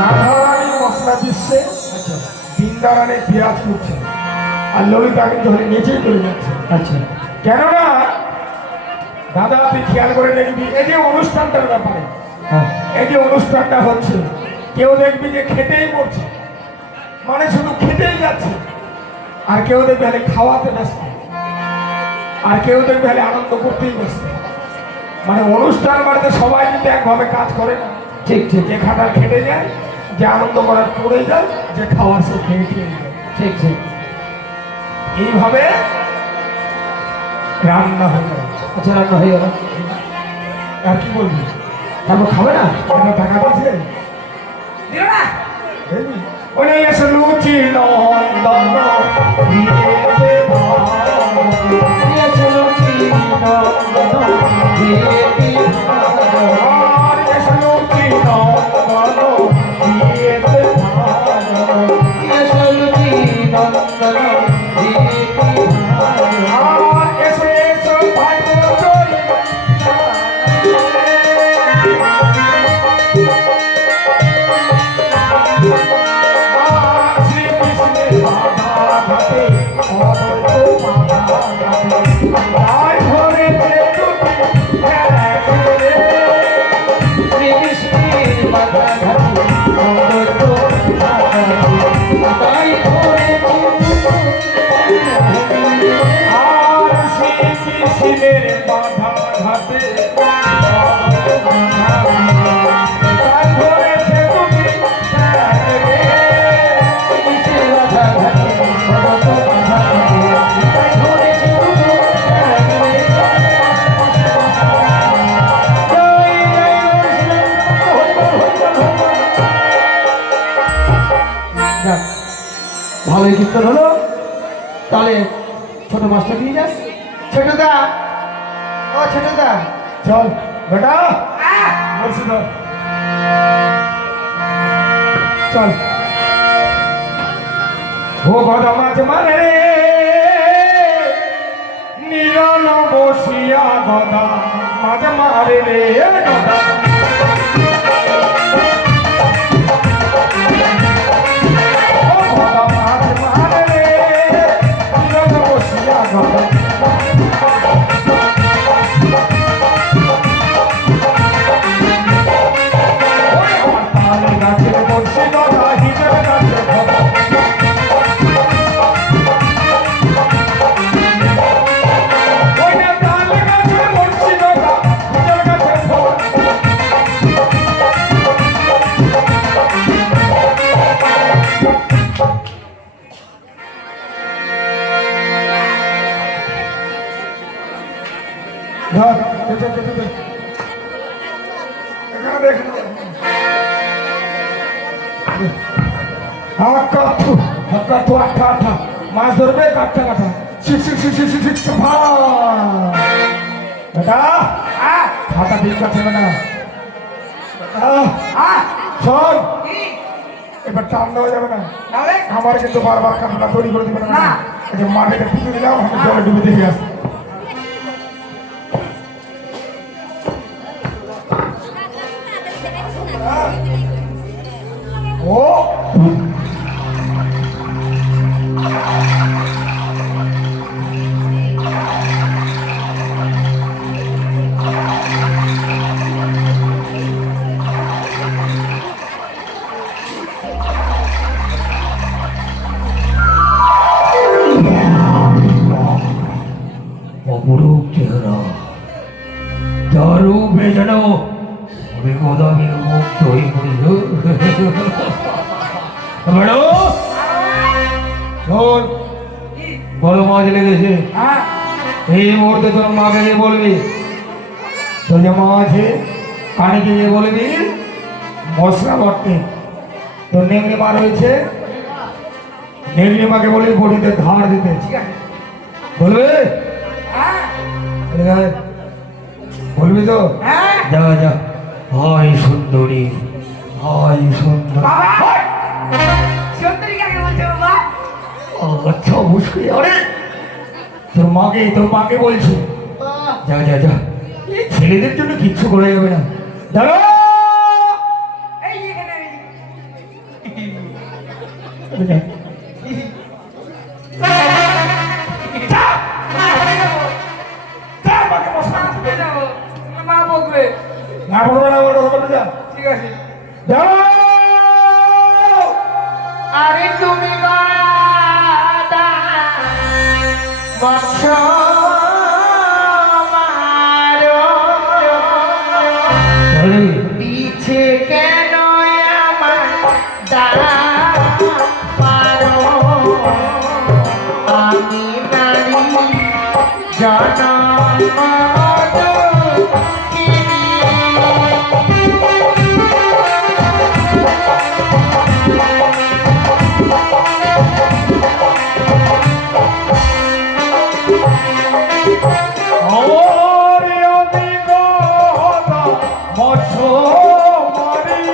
রাধারানী মশলা দিচ্ছে, আচ্ছা বৃন্দারানী পেঁয়াজ করছে, আর ললিতা কিন্তু ধরে নেচেই চলে যাচ্ছে। আচ্ছা কেননা দাদা তুই খেয়াল করে দেখবি এই যে অনুষ্ঠানটার ব্যাপারে, হ্যাঁ এই যে অনুষ্ঠানটা হচ্ছে, কেউ দেখবি যে খেতেই পড়ছে, মানে শুধু খেতেই যাচ্ছে, আর কেউ দেখবে হলে খাওয়াতে ব্যস্ত, আর কেউ দেখবে হলে আনন্দ করতেই ব্যস্ত। মানে অনুষ্ঠান বাড়িতে সবাই কিন্তু একভাবে কাজ করে না। ঠিক ঠিক যে খাটার খেটে যায়, যে আনন্দ করার করে যায়, যে খাওয়ার সে খেয়ে খেয়ে যায়। ঠিক ঠিক এইভাবে রান্না হয়ে গেল। আচ্ছা রান্না হয়ে গেল, আর কি বলবি? তারপর খাবে না? কেন টাকা দিয়েছে? দিও না দেখবি? ওরে এসে লুচি নন্দন দিয়েছে ভালো। আর এসে লুচি নন্দন দিয়েছে ভালো। আর এসে এসে ভাই চলি। আর শ্রীকৃষ্ণের রাধা ঘাটে অদ্বৈত মাধা ঘাটে তাই ধরেছে টুপি ফেলে। আর শ্রীকৃষ্ণের বাধা ঘাটে তাই ধরেছে টুপি ফেলে। যাক, ভালোই কীর্তন হলো। তাহলে ছোট মাস্টার দিয়ে যাস। ছোটদা, ও ছোটদা, চল বেটা আহ, বলছি তো চল। ও গদা মাছ মানে রে নিরল বসিয়া গদা মাছ মারে রে গদা। ও গদা মাছ মারে রে নিরল বসিয়া গদা। ওই আমার তালে গাছের বলছি গদা হিজড়ে গাছে গদা। ওই না তালে গাছের বলছি গদা হিজড়ে গাছে গদা। ধর এখানে দেখ আটটা আটটা মাছ ধরবে কাঠটা কাঠা বেটা হাতা ঠিক আছে বেটা শোন কি? এবার টান দেওয়া যাবে না। তাহলে? আমার কিন্তু বারবার কান্না তৈরি করে দিবে না। না। মাটিতে পুঁতে দিলাম আমি জলে ডুবে দেখে আসি। ও অপরূপ চেহারা, যার রূপে যেন বেগদামি মুক্ত হয়ে পড়েছিল। ম্যাডাম শোন, কি? বড় মাছ লেগেছে। হ্যাঁ এই মুহূর্তে তোর মাকে গিয়ে বলবি, তোর যে মা আছে কানে গিয়ে বলবি মশলা বটে, তোর নেংলি মা রয়েছে, নেংলি মাকে বলবি বটিতে ধার দিতে। ঠিক আছে বলবে? হ্যাঁ ঠিক আছে, বলবি তো? হ্যাঁ যা যা। হাই সুন্দরী, হাই সুন্দর। বাবা সুন্দরী কাকে বলছে বাবা? আচ্ছা অবশ্যই। আরে তোর মাকে বলছি। যা যা যা, এই ছেলেদের জন্য কিচ্ছু করা যাবে না। দাঁড়া, এই যে এখানে মা বকবে। না বলবে না, বলবে না, যা ঠিক আছে। যাও। আরে তুমি বাদা মৎস্য মারো পিছে কেন আমার দাঁড়া পারো আমি নারী জনম ওরে আমি গদা মৎস্য মারি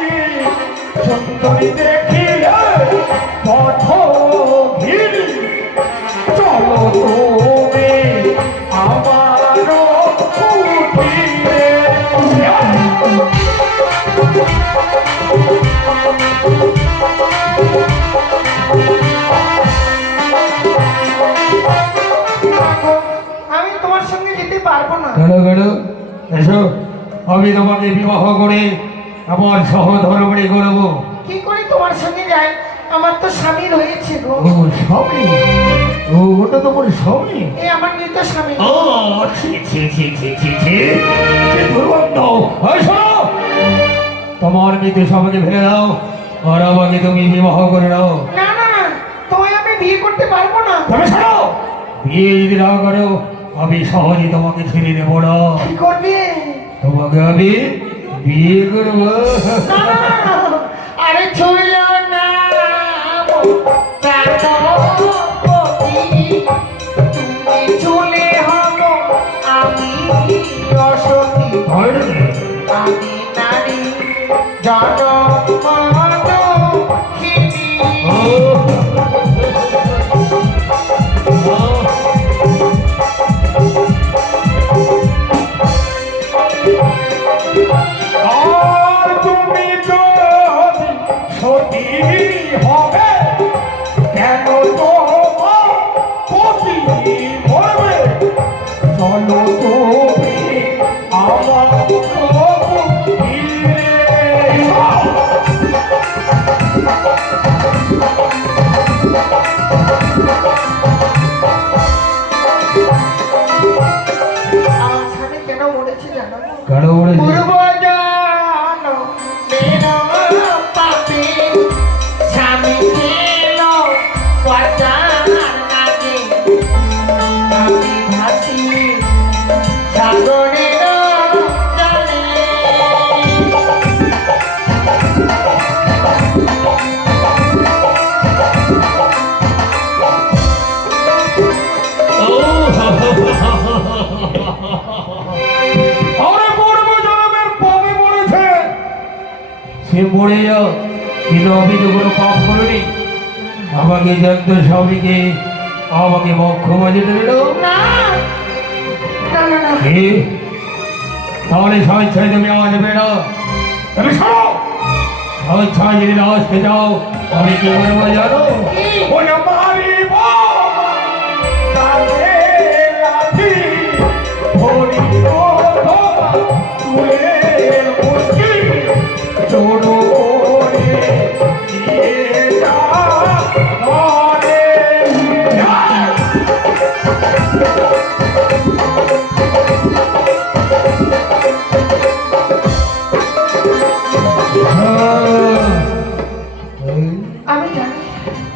সুন্দরী দেখিলে পথ ঘিরি চলো তুমি আমার কুটিরে। আমি তোমার সঙ্গে যেতে পারবো না। গেল গেল এসো, আমি তোমাকে বিবাহ করে আমার সহধর্মণি করবো। কি করে তোমার সঙ্গে যাই? আমার তো স্বামী রয়েছে গো। ও স্বামী, ও ওটা তোমার স্বামী? এই আমার মৃত স্বামী। ও ছি ছি ছি ছি ছি ছি, কি দুর্গন্ধ! এই শোনো, তোমার মৃত স্বামীকে ফেলে দাও আর আমাকে তুমি বিবাহ করে দাও। না না না, তোমায় আমি বিয়ে করতে পারবো না। তবে শোনো, বিয়ে যদি না করো আমি সহজে তোমাকে ছেড়ে দেবো না। কি করবে? তোমাকে আমি বিয়ে করবো। না, না, না, আরে চলো না তুমি চলে হবো আমি অসতী, হয় না? আমি নারী জনম ও, ও, আর তুমি যদি সতী হবে কেন তোমার পতি মরবে? চলো তুমি আমার কুটিরে। আমার স্বামী কেন মরেছে জানো? কেন বলেছি? পূর্বজন মেরো পাপে স্বামী ছিল পর্দার আগে, আমি ভাসি সাগরের জলে। আরে পূর্ব জন্মের পাপে পড়েছে, সে পড়ে যাও, কিন্তু আমি তো কোনো পাপ করিনি। আমাকে জানতো স্বামীকে আমাকে বক্ষ বাজে দিল। না না না না, কি? তাহলে স্বেচ্ছায় তুমি আওয়াজ বেরো। তুমি শোনো, স্বেচ্ছায় যদি না আসতে যাও আমি কি করবো জানো? ওই মারিব কাঁধে লাঠি, ধরিব তোমার চুলের মুঠি, জোর করে নিয়ে যা ঘরে। আমি জানি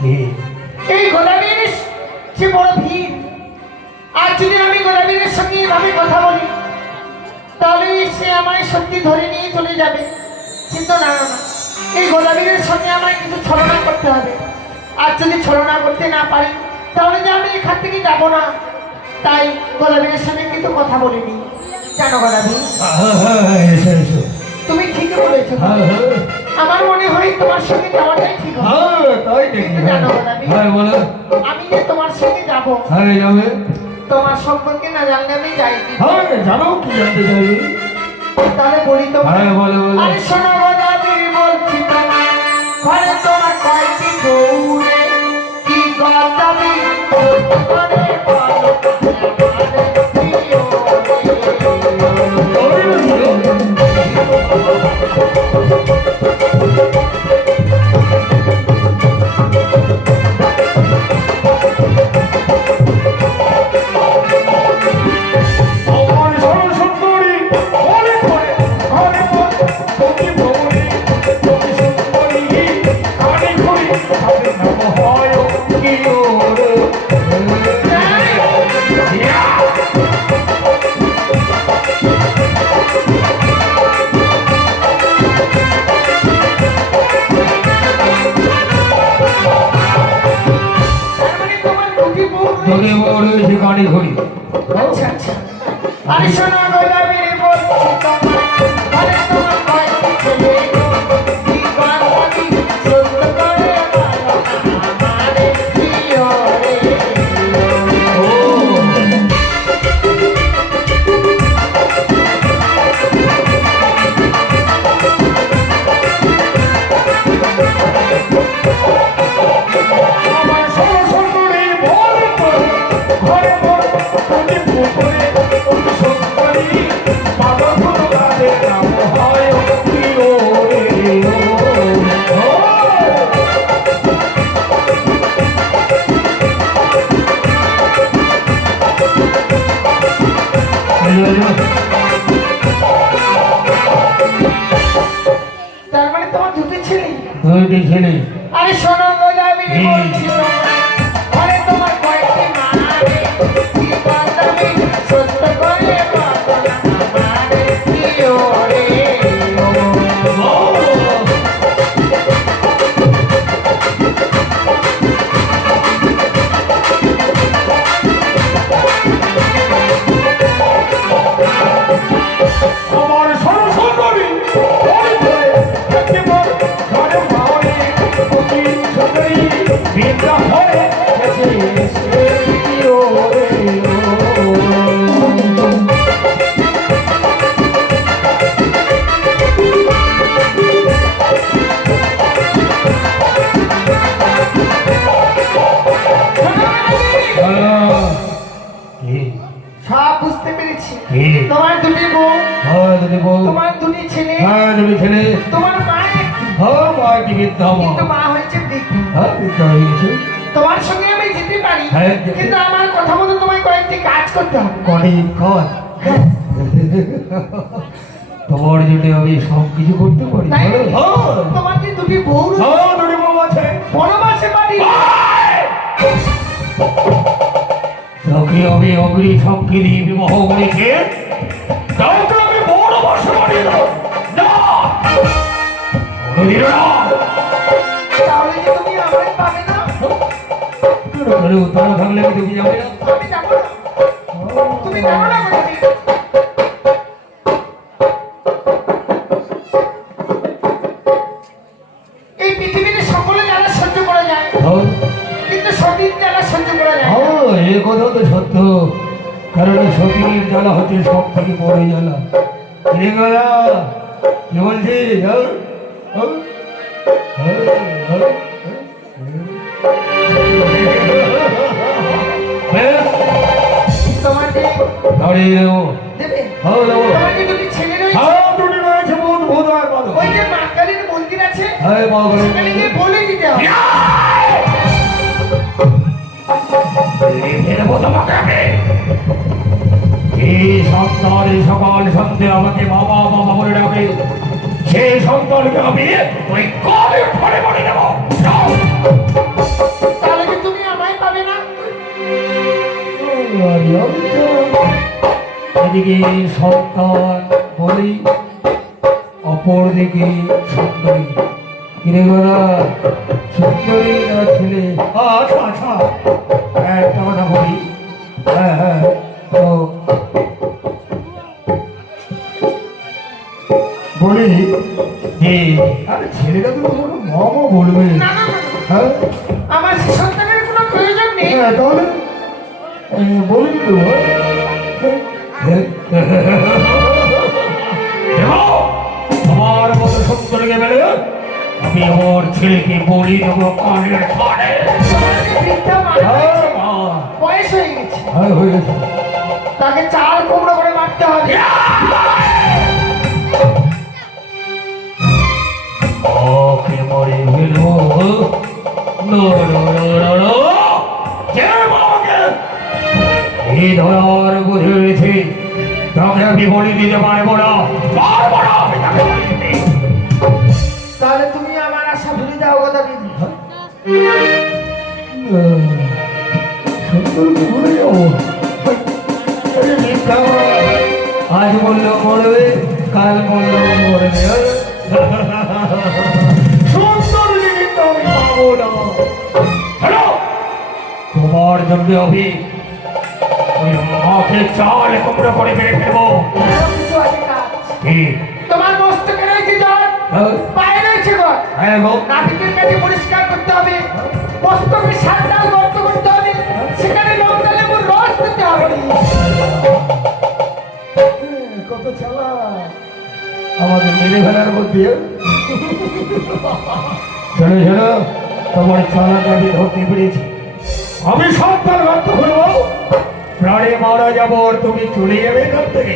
কি? এই গোলামীর সে বড় ভিড়। আর যদি আমি গোলামীর সঙ্গে এভাবে কথা বলি তাহলে সে আমায় সত্যি ধরে নিয়ে চলে যাবে। কিন্তু না না, এই গোলামীর সঙ্গে আমায় কিছু ছলনা করতে হবে। আর যদি ছলনা করতে না পারি তাহলে যে আমি এখান থেকে যাবো না। তাই গোলামীর সঙ্গে কিন্তু কথা বলিনি জানো গোলামী। এসো এসো। তুমি ঠিকই বলেছো। আমার মনে হয় তোমার সঙ্গে যাওয়াটাই ঠিক হবে। তাই দেখি। জানো গোলামী, হ্যাঁ বলো। আমি যে তোমার সঙ্গে যাবো হ্যাঁ যাবে। তোমার সম্পর্কে না জানলে আমি যাই কি? হ্যাঁ জানো কি জানতে চাইবে? তাহলে বলি তো। হ্যাঁ বলো বলো। আরে শোনো গোলামী, বলছি তোমার ঘরে তোমার কয়টি বউ রে? করে বলো আমার প্রিয় আমার সরসুন্দরী বলে করে ঘরে মন তুমি ভবনে তুমি সুন্দরী কানে ঘুরি তাদের নাম হয় কি ওরে তার মানে তোমার দুটি বউ যদি বড় হয়েছে কানে ঘুরি আচ্ছা আচ্ছা আরে শোনো গোলাপি রে বলছি তোমায় আরে তোমার কয়টি ছেলে গো কি বাঙালি সত্য করে বলো আমার প্রিয় রে ও আমার সরসুন্দরী বলে করে ঘরে মন তুমি পুকুরে তুমি সুন্দরী বাবা ফুল তাদের নাম হয় কি ওরে ও তার মানে তোমার দুটি ছেলে দুইটি ছেলে আরে শোনো গোলাপি রে বলছি তোমায় আরে তোমার কয়টি মা রে কি বাঙালি সত্য করে বলো আমার প্রিয় রে আমার সরসুন্দরী বলে করে একবার ঘরে মাওরে অতি সুন্দরী বিদ্যা হয়ে গেছে সে কি ওরে ও সব বুঝতে পেরেছি কি? তোমার দুটি বউ হ্যাঁ যদি বউ তোমার দুটি ছেলে হ্যাঁ যদি ছেলে তোমার মা একটি, হ্যাঁ মা কি বিদ্যা কিন্তু মা হয়েছে বৃদ্ধ হ্যাঁ বিদ্যা হয়ে গেছে তোমার সঙ্গে আমি যেতে পারি হ্যাঁ, যেতে- কিন্তু আমার কথা মতো তোমায় কয়েকটি কাজ করতে হবে অনেক কর তোমার জন্য আমি সব কিছু করতে পারি তাই নাকি? হ্যাঁ তোমার যে দুটি বউ রয়েছে, হ্যাঁ দুটি বউ আছে বনবাসে বাড়ি তোকে আমি অগ্নি সঙ্গে দিয়ে বিবাহ করেছে তাকে আমি বড় বর্ষ বানিয়ে দেবো না কোনোদিনও না তাহলে যে তুমি আমায় পাবে না তাহলে উত্তর থাকলে কি তুমি যাবে না আমি যাবো না তুমি জানো না কোথায় এই পৃথিবীতে সকলে যারা সহ্য করা যায় হ্যাঁ কিন্তু সতীর যারা সহ্য করা যায় না। হ্যাঁ এ কথা তো সত্য কারণ সতীর জ্বালা হচ্ছে সব থেকে বড় জ্বালা রে গলা কি বলছিস হ্যাঁ? হ্যাঁ? হ্যাঁ? হ্যাঁ? হ্যাঁ? তোমার যে দাঁড়িয়ে নেবো দেবে হ্যাঁ দেবো তোমার যে দুটি ছেলে রয়েছে হ্যাঁ দুটি রয়েছে বহুত বহুত আর ভালো ওই যে মা কালীর মন্দির আছে হ্যাঁ বাবা সেখানে গিয়ে বলে দিতে হবে রেখে দেবো তোমাকে আমি এই সন্তান এই সকাল সন্ধ্যে আমাকে বাবা বাবা বলে ডাকে সেই সন্তানকে আমি ওই কবে ঘরে বাড়ি দেবো যাও। তাহলে কি তুমি আমায় পাবে না এদিকে সন্তান বলি অপরদিকে সুন্দরী কিরে গলা সুন্দরী না ছেলে আচ্ছা আচ্ছা একটা কথা বলি হ্যাঁ হ্যাঁ তো বলি যে আরে ছেলেটা তো কোনো মামা বলবে না না না, না। হ্যাঁ আমার সে সন্তানের কোনো প্রয়োজন নেই হ্যাঁ তাহলে বলি তো আমার মতো সুন্দরীকে বেড়ে আমি আমার ছেলেকে বলি দেবো কানের ছাড়ে তোমার যে বৃদ্ধা মা রয়েছে, হ্যাঁ হয়ে গেছে। তাকে চাল কুমড়ো করে মারতে হবে। ওকে মরে গেল। No no no no no. কে বাবাকে এই ধরার বুঝেছে, তাকে আমি বলি দিতে পারবো না, পারবো না আমি তাকে বলি দিতে। তাহলে তুমি আমার আশা ভুলে যাও গদাবীর। সুন্দরকে ভুলে যাবো? আরে মিথ্যা বলা। আজ বললো মরবে, কাল বললো মরবে। সুন্দরকে কিন্তু আমি পাবো না। হ্যালো, তোমার জন্য আমি ওই মাকে চাল কুমড়ো করে মেরে ফেলবো। আরো কিছু আছে কাজ। কি? তোমার মস্তকে রয়েছে জল, হ্যাঁ? পায়ে রয়েছে গদ। হ্যাঁ গো। নাভিকের কাছে পরিষ্কার করতে হবে, মস্তকে 7 ডাল গর্ত করতে হবে, সেখানে লঙ্কা লেবুর রস দিতে হবে। কত চালা আমাদের মেরে ফেলার মধ্যে। শোনো শোনো, তোমার চালাটা আমি ধরতে পেরেছি। আমি সন্তান গর্ত করবো, প্রাণে মারা যাবো, আর তুমি চলে যাবে এখান থেকে।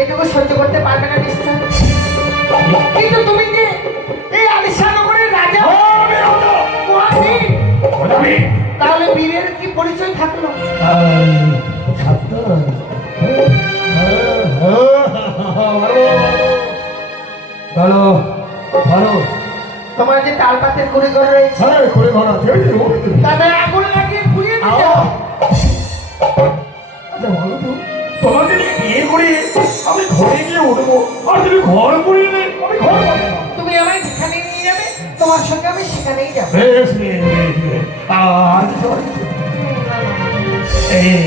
এটুকু সহ্য করতে পারবে না নিশ্চয়। কিন্তু তুমি যে এই আলিশা নগরের রাজা, আমি রাজা। মহাবীর, আমি তাহলে বীরের কি পরিচয় থাকলো? ভালো ভালো। তোমার যে তাল পাতের কুড়ি ঘর রয়েছে, হ্যাঁ করে ভালো আছে। তাতে আগুন লাগিয়ে পুড়িয়ে দিতে হবে। আচ্ছা ভালো তো, তোমাকে নিয়ে বিয়ে করে আমি ঘরে গিয়ে উঠবো, আর তুমি ঘর করিয়ে নে, আমি ঘর পাবো না। তুমি আমায় যেখানে নিয়ে যাবে, তোমার সঙ্গে আমি সেখানেই যাবো। বেশ বেশ বেশ বেশ। আর কিছু আর কিছু? এই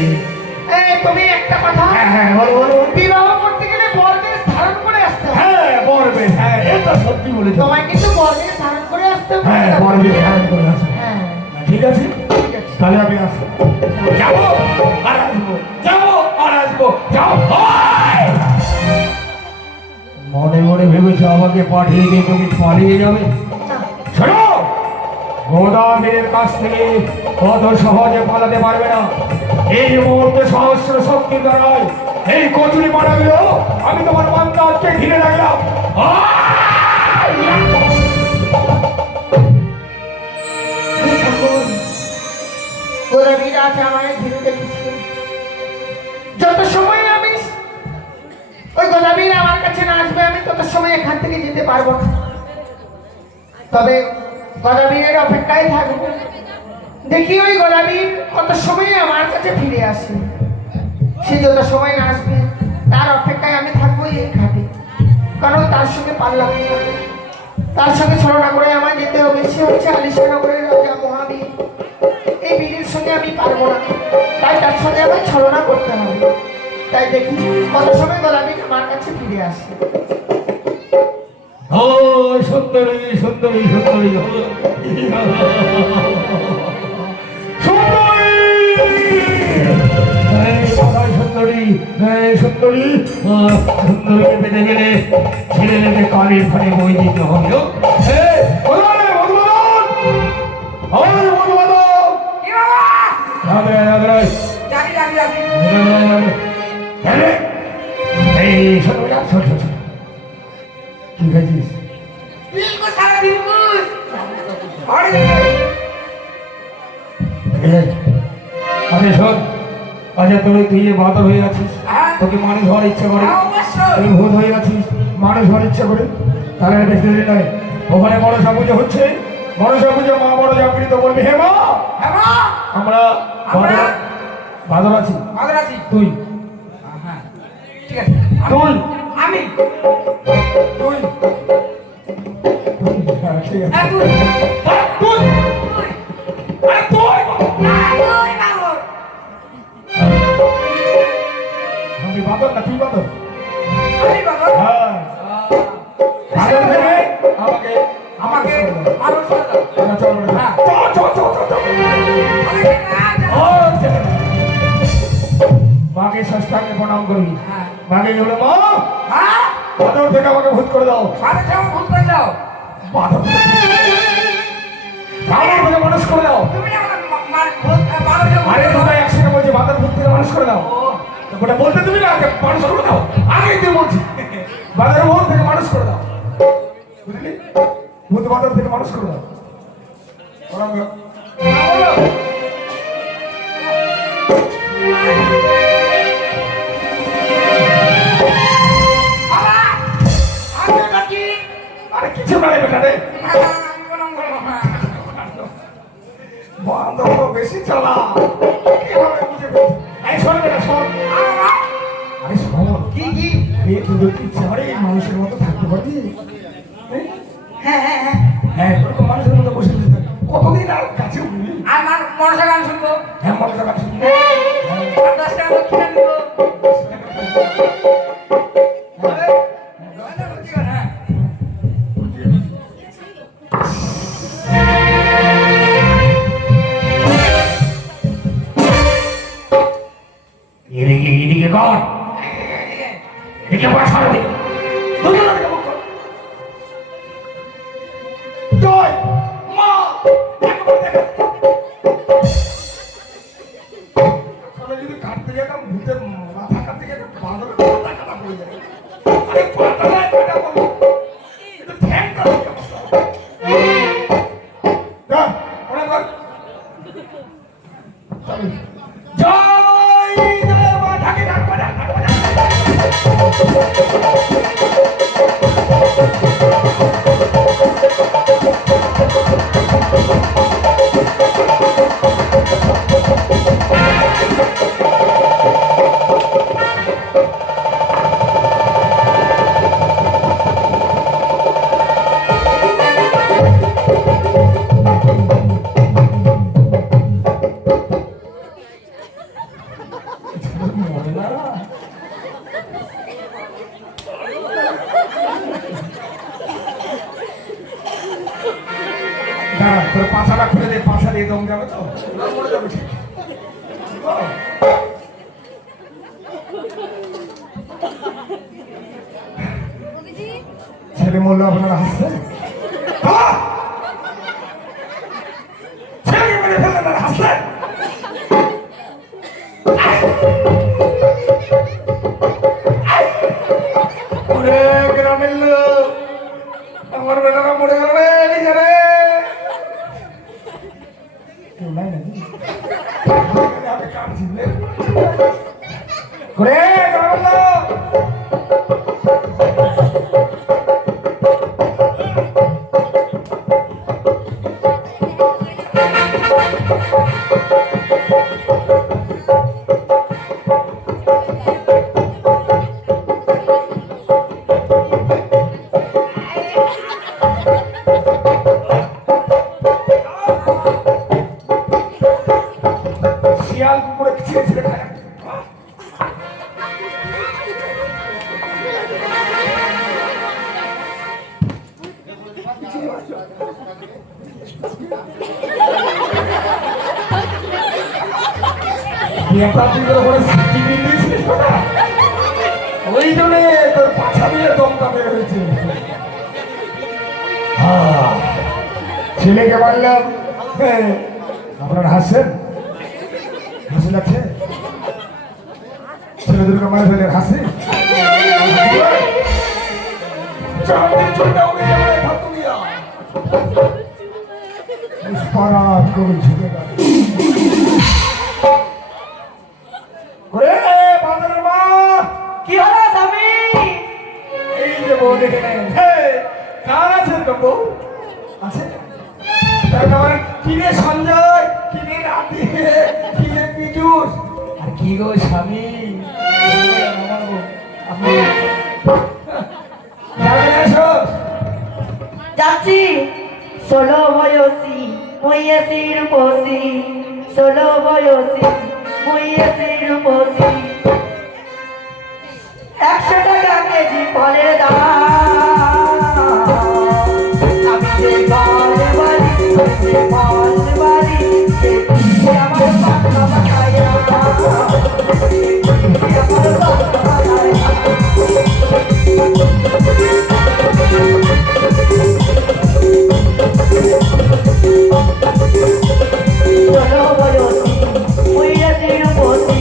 এই তুমি একটা কথা, হ্যাঁ হ্যাঁ বলো বলো বলো। বিবাহ করতে গেলে বরবেশ ধারণ করে আসতে হবে। হ্যাঁ বলবে, হ্যাঁ এটা সত্যি বলেছো। তোমায় কিন্তু বরবেশ ধারণ করে আসতে হবে। হ্যাঁ বলবে, হ্যাঁ করে আসো। হ্যাঁ, ঠিক আছে, ঠিক আছে। তাহলে আমি আসবো, যাবো আর আসবো, যাবো আর আসবো, যাও। মনে মনে ভেবেছো আমাকে পাঠিয়ে দিয়ে তুমি পালিয়ে যাবে? শোনো, গোদাবীরের কাছ থেকে কত সহজে পালাতে পারবে না। এই মুহূর্তে সহস্র শক্তি দ্বারায় এই কচুরি মারাগুলো আমি তোমার বান্দাকে ঘিরে রাখলাম। গোলাপী রাজ আমায় ঘিরে রেখেছে। যত সময় আমি ওই গোলাপীর আমার কাছে না আসবে, আমি তত সময় এখান থেকে যেতে পারবো না। তবে গোলাপীর অপেক্ষায় থাকবো, দেখি ওই গোলাপীর কত সময় আমার কাছে ফিরে আসে। সে যত সময় না আসবে তার অপেক্ষায় আমি থাকবো এই ঘাটে, কারণ তার সঙ্গে পারলাম না, তার সঙ্গে ছলনা করে আমার যেতে হবে। সে হচ্ছে আলিশা নগরের রাজা মহাবীর, এই বীরের সঙ্গে আমি পারবো না, তাই তার সঙ্গে আমায় ছলনা করতে হবে। তাই দেখি কত সময় গোলাপী আমার কাছে ফিরে আসে। ও সুন্দরী সুন্দরী সুন্দরী সুন্দরী সুন্দরী সুন্দরীকে পেতে গেলে ছেলেকে কালের ফানে বই দিতে হবে। কি বাবা? জানি জানি জানি। ঠিক আছিস? বিলকুল সারা বিলকুল। আরে আরে শোন, আচ্ছা তুই যে বাদর হয়ে আছিস, হ্যাঁ। তোকে মানুষ হওয়ার ইচ্ছা করে, অবশ্যই। তুই ভূত হয়ে আছিস, মানুষ হওয়ার ইচ্ছা করে, তাহলে বেশি দেরি নয়, ওখানে মনসা পুজো হচ্ছে, মনসা পুজো মা বড় জাগৃত বলবি, হে মা হ্যাঁ মা, আমরা বাদর আছি, ভালো আছি। তুই হ্যাঁ ঠিক আছে। তুই আমি তুই হ্যাঁ, ঠিক আছে। তুই তুই তুই আরে তুই তুই বাবু। আমি বাদর না, তুই বাদর। আমি বাবু। হ্যাঁ বাদর ভেবে আমাকে আমাকে মানুষ করে দাও। চল চল হ্যাঁ। চল চল চল চল। আমাকে না দাও। ও, চল। মাকে ষষ্ঠাঙ্গে প্রণাম করবি, হ্যাঁ। মাকে বলে মা হ্যাঁ, বাদর থেকে আমাকে ভূত করে দাও, সাড়ে ছয় ভুল করে দাও। বাদর বাদর থেকে মানুষ করে দাও। তুমি আমার ভূত বারো জন আরে তোমরা একসাথে বলছে বাজার ভূত থেকে মানুষ করে দাও ওটা বলতে তুমি না মানুষ করে দাও আগেই তুই বলছি বাজার ভূত থেকে মানুষ করে দাও বুঝলি ভূত বাজার থেকে মানুষ করে দাও আরে কিছু না রে বেটা রে বান্ধব বেশি চালা কিভাবে বুঝে পেয়েছি এই শোন বেটা শোন আরে শোন কি কি এই তুই কি চারে মানুষের মতো থাকতে পারবি হ্যাঁ হ্যাঁ হ্যাঁ হ্যাঁ তোর মানুষের মতো বসে বসে কতদিন আর কাছে উঠবি আর মনসা গান শুনবো হ্যাঁ মানুষের কাছে আর 10 টাকা দক্ষিণা দিব এদিকে কর এদিকে পাঠাও দে জয় মা একবার দেখা যদি কাটতে যেতাম ভূতের মাথা কাটতে যেতাম বাঁধবে মাথা কাটা পড়ে যাবে আরে পাতা নাই কাটা বলো এটা ঠ্যাং কাটা যা ওরে বল জয় জয় মা ঢাকে ঢাকবা ঢাকবা দাঁড়া তোর পাছাটা খুলে দে পাছা দিয়ে দম যাবে তো মরে যাবে ঠিক ছেলে মরলে আপনারা হাসছেন ছেলেকে মেরে ফেললেন আর হাসছেন ওরে গ্রামের লোক আমার বেটারা মরে গেল রে নিজেরে কেউ নাই নাকি আমি কাঁদছি রে ওরে গ্রামের লোক শিয়াল কুকুরে ছিঁড়ে ছিঁড়ে খায় ওই জন্য তোর পাছা দিয়ে দমটা বের হয়েছে ছেলেকে বললাম আপনারা হাসছেন হাসি লাগছে ছেলেদেরকে মারে ফেলে হাসি কি হলো স্বামী এই যে বউ দেখে নেন কার আছেন তো বউ আছে তারপর কিনে সঞ্জয় কিনে রাতে কিনে পিজুস আর কি গো স্বামী আপনি যাচ্ছি 16 বয়সী মইয়েসির বসি 16 বয়সী মইয়েসির বসি 100 টাকা কেজি ফলের দাম আমি যে ঘরে বাড়ি যে ফল বাড়ি সে আমার বাবা বানায় আমার বাবা বানায় Solo voy a decir, voy a decir un poco.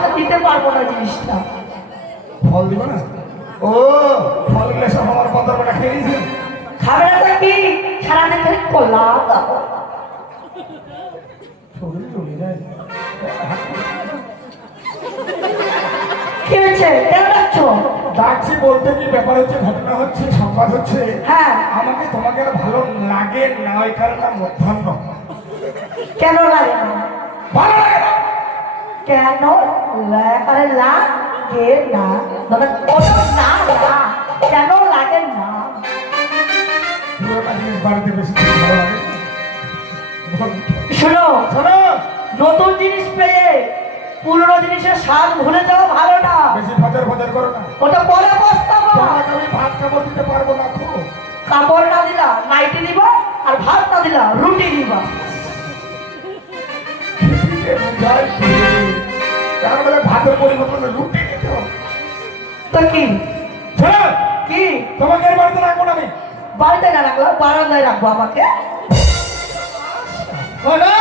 তোমাকে দিতে পারবো না জিনিসটা। ফল দিব না? ও ফল গুলো সব আমার বন্ধুরা খেয়ে দিয়েছে। খাবে না তো কি, সারাদিন খালি কলা দাও। শরীর চলে যায়। কি হয়েছে, কেন ডাকছো? ডাকছি বলতে কি ব্যাপার হচ্ছে, ঘটনা হচ্ছে, সংবাদ হচ্ছে। হ্যাঁ, আমাকে তোমাকে আর ভালো লাগে না, ওই কারণে মধ্যাহ্ন কেন লাগে না? ভালো লাগে না। কেন লাগে না? তবে ওটা না না, কেন লাগে না? পুরোটা জিনিস বাড়িতে বেশি ভালো লাগে। শোনো, শোনো, নতুন জিনিস পেয়ে পুরনো জিনিসের স্বাদ ভুলে যাওয়া ভালো না। বেশি ফাজার ফাজার করো না। ওটা পরে পস্তাবো। তোমাকে আমি ভাত কাপড় দিতে পারবো না। খুব কাপড় না দিলা নাইটি নিবা, আর ভাত না দিলা রুটি নিবা। তার বলে ভাতের পরিবর্তনে রুটি দিতে হবে। তো কি শোনো, কি তোমাকে এর বাড়িতে রাখবো না আমি। বাড়িতে না রাখলো, বারান্দায় রাখবো আমাকে। শোনো,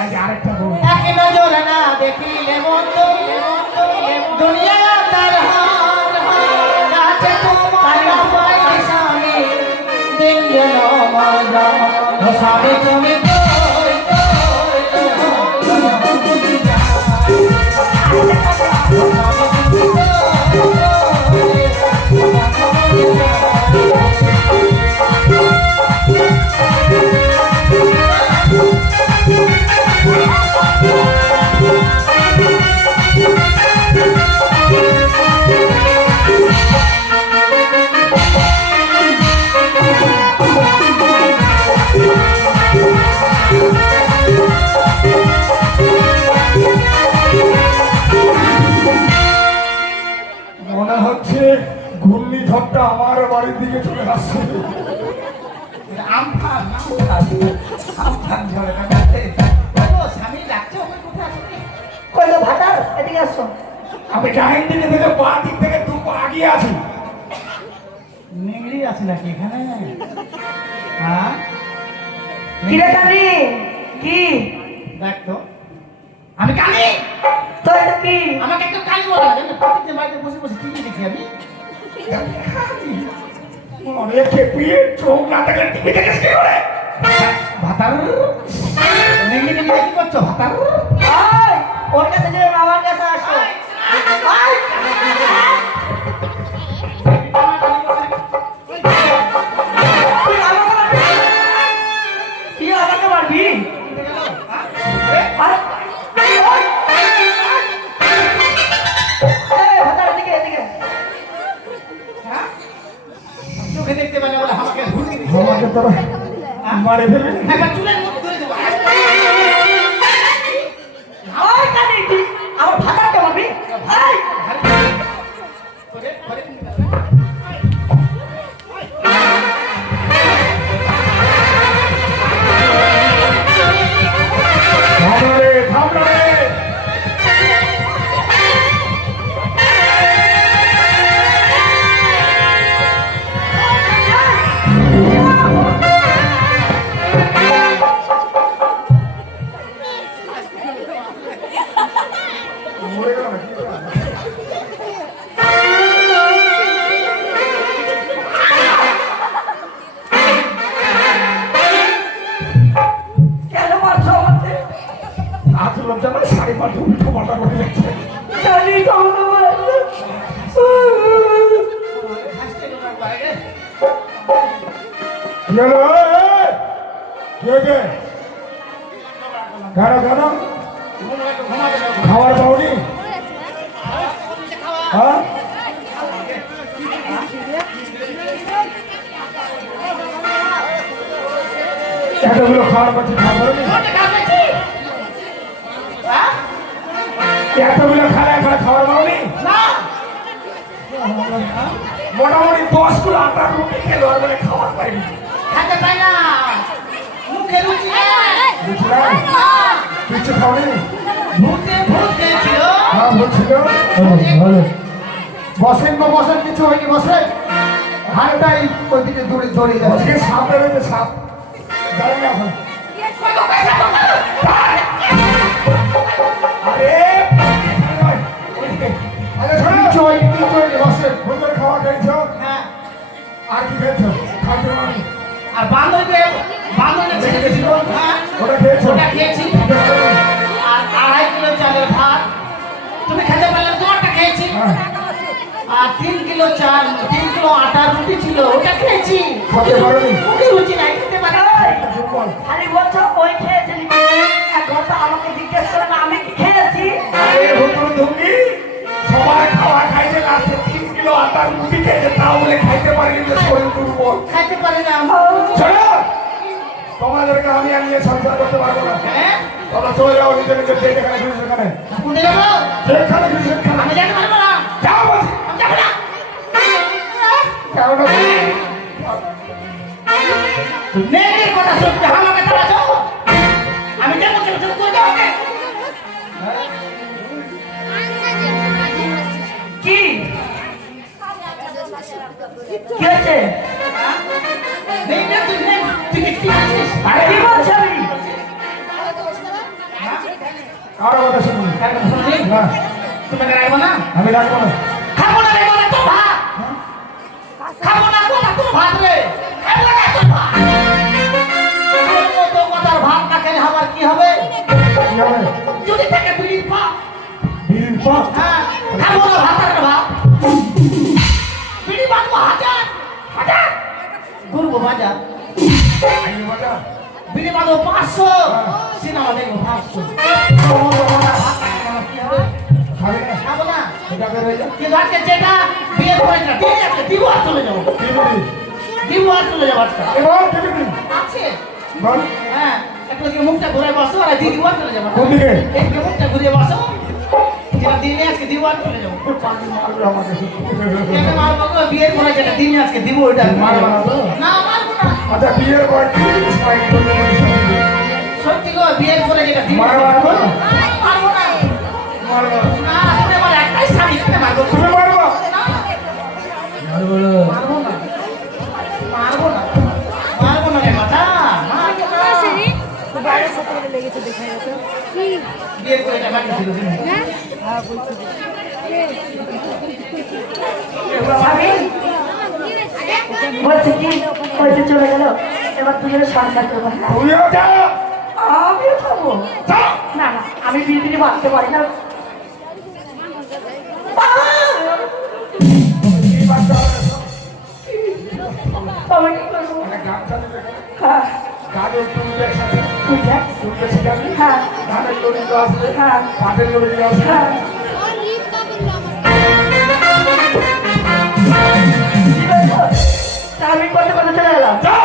এই যে আরেকটা বউ। এক নজরে না দেখিলে মন্দ, দুনিয়া তার হার হার, কাছে তোমার পাই স্বামী, দিন গেল মজা, স্বামী তুমি কই মনে হচ্ছে ঘূর্ণিঝড়টা আমার বাড়ির দিকে চলে আসছে। আমফান ঝরে না। স্বামী ডাকছে, ওকে কোথায় আসবে? কই তো ভাটার, এদিকে আসো। আমি ডাইন দিকে থেকে বা দিক থেকে দু পা আগিয়ে আছি। নেংড়ি আছে নাকি এখানে? হ্যাঁ, কি রে কানি, কি দেখ তো, আমি কালি। তো এটা কি? আমাকে একটু কালি বলা যায় না? প্রত্যেকদিন বাড়িতে বসে বসে টিভি দেখি আমি। অনেক খেপিয়ে চোখ না থাকলে টিভি দেখিস কি করে? ভাতার নেংড়ি নেংড়ি কি করছো ভাতার? আয়, ওর কাছে যে আমার কাছে আসো। আয়, তুই আমাকে মারবি? তুই আমাকে মারবি? আরে, ওই, এই, ভাতার এদিকে, এদিকে। হ্যাঁ? চোখে দেখতে পারে বলে আমাকে ঘুরতে দিচ্ছে। আমাকে তোরা মারে ফেলবি? একবার চুলের মধ্যে ধরে দেবো। আয় কানি, তুই আমার ভাতারকে মারবি? আয়, থামনা রে, থামনা রে। মরে গেল নাকি? কেন মারছো আমাকে? আজ লজ্জা না, শাড়ি পাল্টে উল্টো পাল্টা করে যাচ্ছে। কানি, আমাকে মারছো। কি হলো? এই! কি হয়েছে? কেন কেন খাবার পাওনি? হ্যাঁ, এতগুলো খাবার পাচ্ছি, খাবার এতগুলো খালে এখন খাবার পাওনি? মোটামুটি 10 কিলো আটা রুটি খেলো, আর বলে খাবার পাইনি। খেতে পাই না, মুখে রুচি নেই। বুঝছি না? কিছু খাওনি? ভূতে ভূতে ছিল। হ্যাঁ, বলছিল। বসেন গো, বসেন, কিছু হয়নি, বসেন। হাড়টাই ওইদিকে দূরে দৌড়ে যাচ্ছে। আজকে সাপ বেরোবে, সাপ। দাঁড়ান না এখন। আরে খেয়েছো খাদ্য মানে আর বান্ধবীকে ছেড়ে দিয়েছিল, হ্যাঁ ওটা খেয়েছো ওটা খেয়েছি। আর 2.5 কিলো চালের ভাত তুমি খেতে পারলে তোমারটা খেয়েছি। হ্যাঁ আর 3 কিলো চাল 3 কিলো আটার রুটি ছিল ওটা খেয়েছি। খেতে পারোনি? মুখে রুচি নাই, খেতে পারি। চুপ কর। খালি বলছো ওই খেয়েছিলি, একবার তো আমাকে জিজ্ঞেস করে না আমি কি খেয়েছি। আরে হুতুর ধুমনি সবাই খাওয়া খাইছে লাস্টে 3 কিলো আটার মুড়ি খেয়েছে তাও বলে খাইতে পারিনি যে শরীর দুর্বল। খাইতে পারি না। চলো তোমাদেরকে আমি নিয়ে সংসার করতে পারবো না। হ্যাঁ তোমরা চলে যাও নিজে নিজে যে যেখানে খুশি সেখানে। কোথায় যাবো? যেখানে খুশি সেখানে আমি যেতে পারবো না। যাও বলছি। আমি যাবো না। কারণ মেয়েদের কথা শুনতে আমাকে তারা যাও। আমি যাবো চলো চলো করে দাও ওকে। কি কি হয়েছে? মেয়েদের তুই কি আছিস? আরে কি বলছো আমি? কারো কথা শুনুন শুনলি? না তুমি রাখবো না? আমি রাখবো না। খাবো না রে বলে তোর ভাত। খাবো না তোর ভাত রে। খাবো না তোর ভাত। তোর মতো কথার ভাত না খেলে আমার কি হবে? কি হবে? যদি থাকে বিড়ির পাপ। বিড়ির পাপ? হ্যাঁ, খাবো না ভাতের ভাত। বিড়ি বাঁধবো হাজার। ঘুরবো বাজার। আইনি বাজার? বিড়ি বাঁধবো 500। সিনেমা দেখবো 500। তোর মতো কথার ভাত না খেলে আমার কি হবে? খাবে না? খাবো না। এটা করে যা। কিন্তু আজকে যেটা বিয়ে করেছে না, ঠিক আছে, দিব আর চলে যাবো। কি বলি? দিব আর চলে যাবো আজকে। এবার কি বলি? আছে। বল। হ্যাঁ, একটু দিকে মুখটা ঘুরে বসো আর দিদি আর চলে যাবো। কোন দিকে? একটু মুখটা ঘুরে বসো। যেটা দিনে আজকে দিব আর চলে যাবো। পানি মারবে আমাকে। কেন মারবো গো? বিয়ের পরে যেটা দিনে আজকে দিব ওইটা মারবো না তো? না মারবো না। আচ্ছা বিয়ের পর কি স্পাইক করবে বলিস? সত্যি গো, বিয়ের পরে যেটা দিব মারবো না? মারবো না। মারবো। না, তুমি আমার একটাই স্বামী, তুমি মারবো না। তুমি মারবো? না, মারবো না। মারবো না। মারবো না। মারবো না রে মাথা। মারবো না। বাইরে কত করে লেগেছে দেখা যেত কি বিয়ের পরে এটা বাকি ছিল তুমি। হ্যাঁ আমি বলছি কি ওই যে চলে গেল, এবার দুজনে সংসার করবো। হ্যাঁ, তুইও যা। আমিও যাবো। যা। না না, আমি বিড়ি বাঁধতে পারি না। কি বাচ্চা হবে? তবে কি করবো? একটা গামছা দেবে। হ্যাঁ, গাড়ির টুলবে সাথে। তুই দেখ। টুলবে শিখাবি? হ্যাঁ ধানের লরিগুলো আসবে। হ্যাঁ পাটের লরিগুলো আসবে। হ্যাঁ। কি বলছো? তা আমি করতে করতে চলে গেলাম। যা।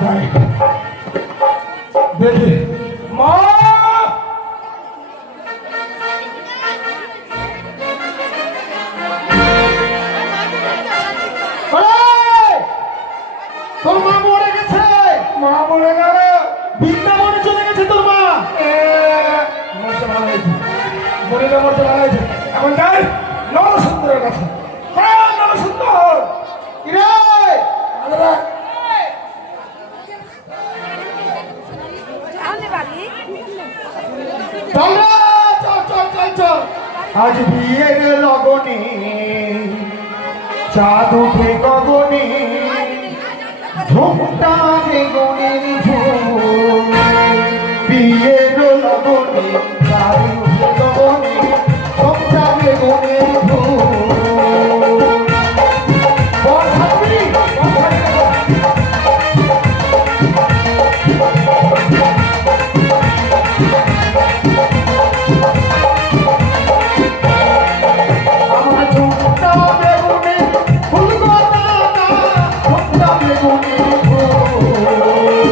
যাই। দেখি মা তোর মা মরে গেছে। মা মরে গেল। বৃন্দাবনে চলে গেছে তোর মা। মরতে ভালো হয়েছে। মরিলে মরতে ভালো হয়েছে। এখন যাই নরসুন্দরের কাছে। হ্যাঁ নরসুন্দর। কিরে? আরে তাহলে বাড়ি চল রে, চল চল চল চল। আজ বিয়ের লগনে চাঁদ উঠে গগনে ঝুমটা বেগুনের ফুল বিয়ের লগনে চাঁদ উঠে গগনে ঝুমটা বেগুনের ফুল বসাবি আমার ঝুমটা বেগুনের ফুল গো দাদা ঝুমটা বেগুনের ফুল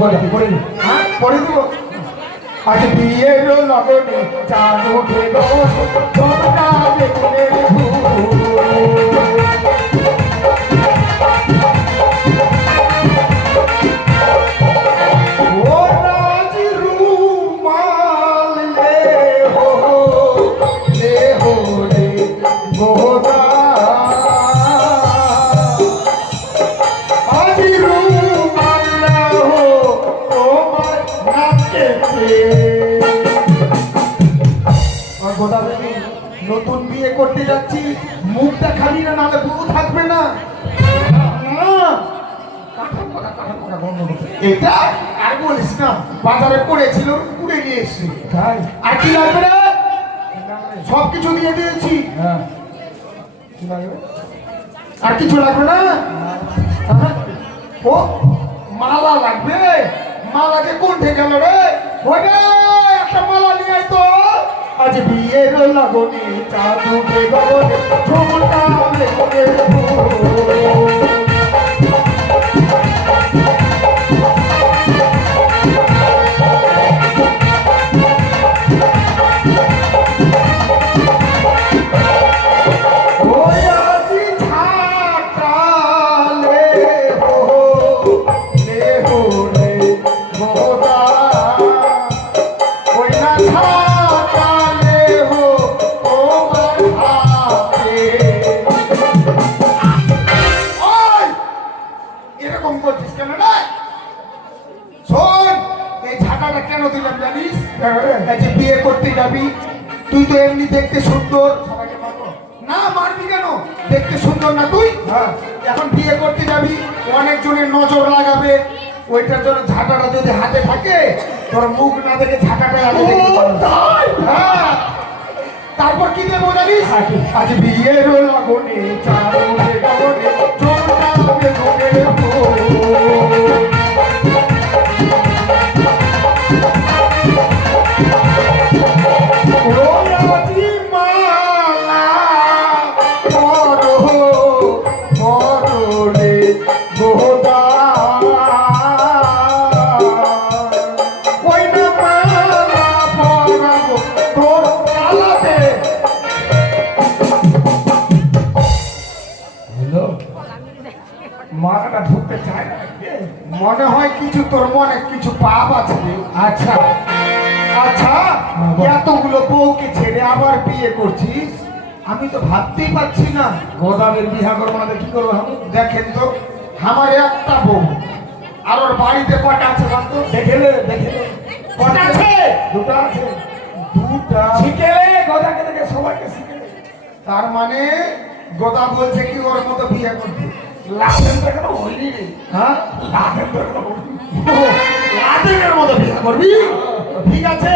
গোলাপি করে নি। হ্যাঁ পরে দেবো আজ বিয়ের লগনে চাঁদ উঠে গগনে তোমরা দেখলে ও রাজ রুমাল লে হো রে গোদা আজ রুমাল লে হো তোমার নাকেতে আর গোদা বেবি নতুন বিয়ে করতে যাচ্ছি মুখটা খালি না নাহলে বউ থাকবে না এটা আর বলিস না বাজারে পড়েছিল পুড়ে নিয়ে এসছি তাই আর কি লাগবে রে সব কিছু দিয়ে দিয়েছি হ্যাঁ কি লাগবে? আর কিছু লাগবে না হ্যাঁ? ও মালা লাগবে মালাকে কোনঠে গেল রে ওরে একটা মালা নিয়ে আয় তো আজ বিয়ের লগনে চাঁদ উঠে গগনে ঝুমটা লেগে ওই আজি ঝাঁটালে হো লে হো রে গোদা ওই না ঝাঁটালে হো তোমার হাতে ওই এরকম করছিস কেন রে শোন এই ঝাঁটাটা কেন দিলাম জানিস এই যে বিয়ে করতে যাবি তুই তো এমনি দেখতে সুন্দর না মারবি কেন দেখতে সুন্দর না তুই এখন বিয়ে করতে যাবি অনেকজনের নজর লাগাবে ওইটার জন্য ঝাঁটাটা যদি হাতে থাকে তোর মুখ না দেখে ঝাঁটাটা আগে দেখতে পারবি। হ্যাঁ। তারপর কি দেবো জানিস আজ বিয়ের লগনে চাঁদ উঠে গগনে চোরটা বেগুনে রাজি মালা বড় বড় রে গোদা ওই না মালা পরাবো তোর কালাতে হলো মালাটা ঢুকতে চায় না মনে হয় কিছু তোর মনে কিছু পাপ আছে রে। আচ্ছা আচ্ছা এতগুলো বউকে ছেড়ে আবার বিয়ে করছিস আমি তো ভাবতেই পারছি না গোদামের বিহা করবো না তো কি করবো আমি দেখেন তো আমার একটা বউ আর ওর বাড়িতে কটা আছে বলতো দেখেলে কটা আছে দুটো আছে দুটা শিখেলে গোদাকে দেখে সবাইকে শিখেলে তার মানে গোদা বলছে কি ওর মতো বিয়ে করতে লাভের তো এখনো হয়নি রে হ্যাঁ লাভের তো এখনো হয়নি লাদেনের মতো বিয়ে করবি ঠিক আছে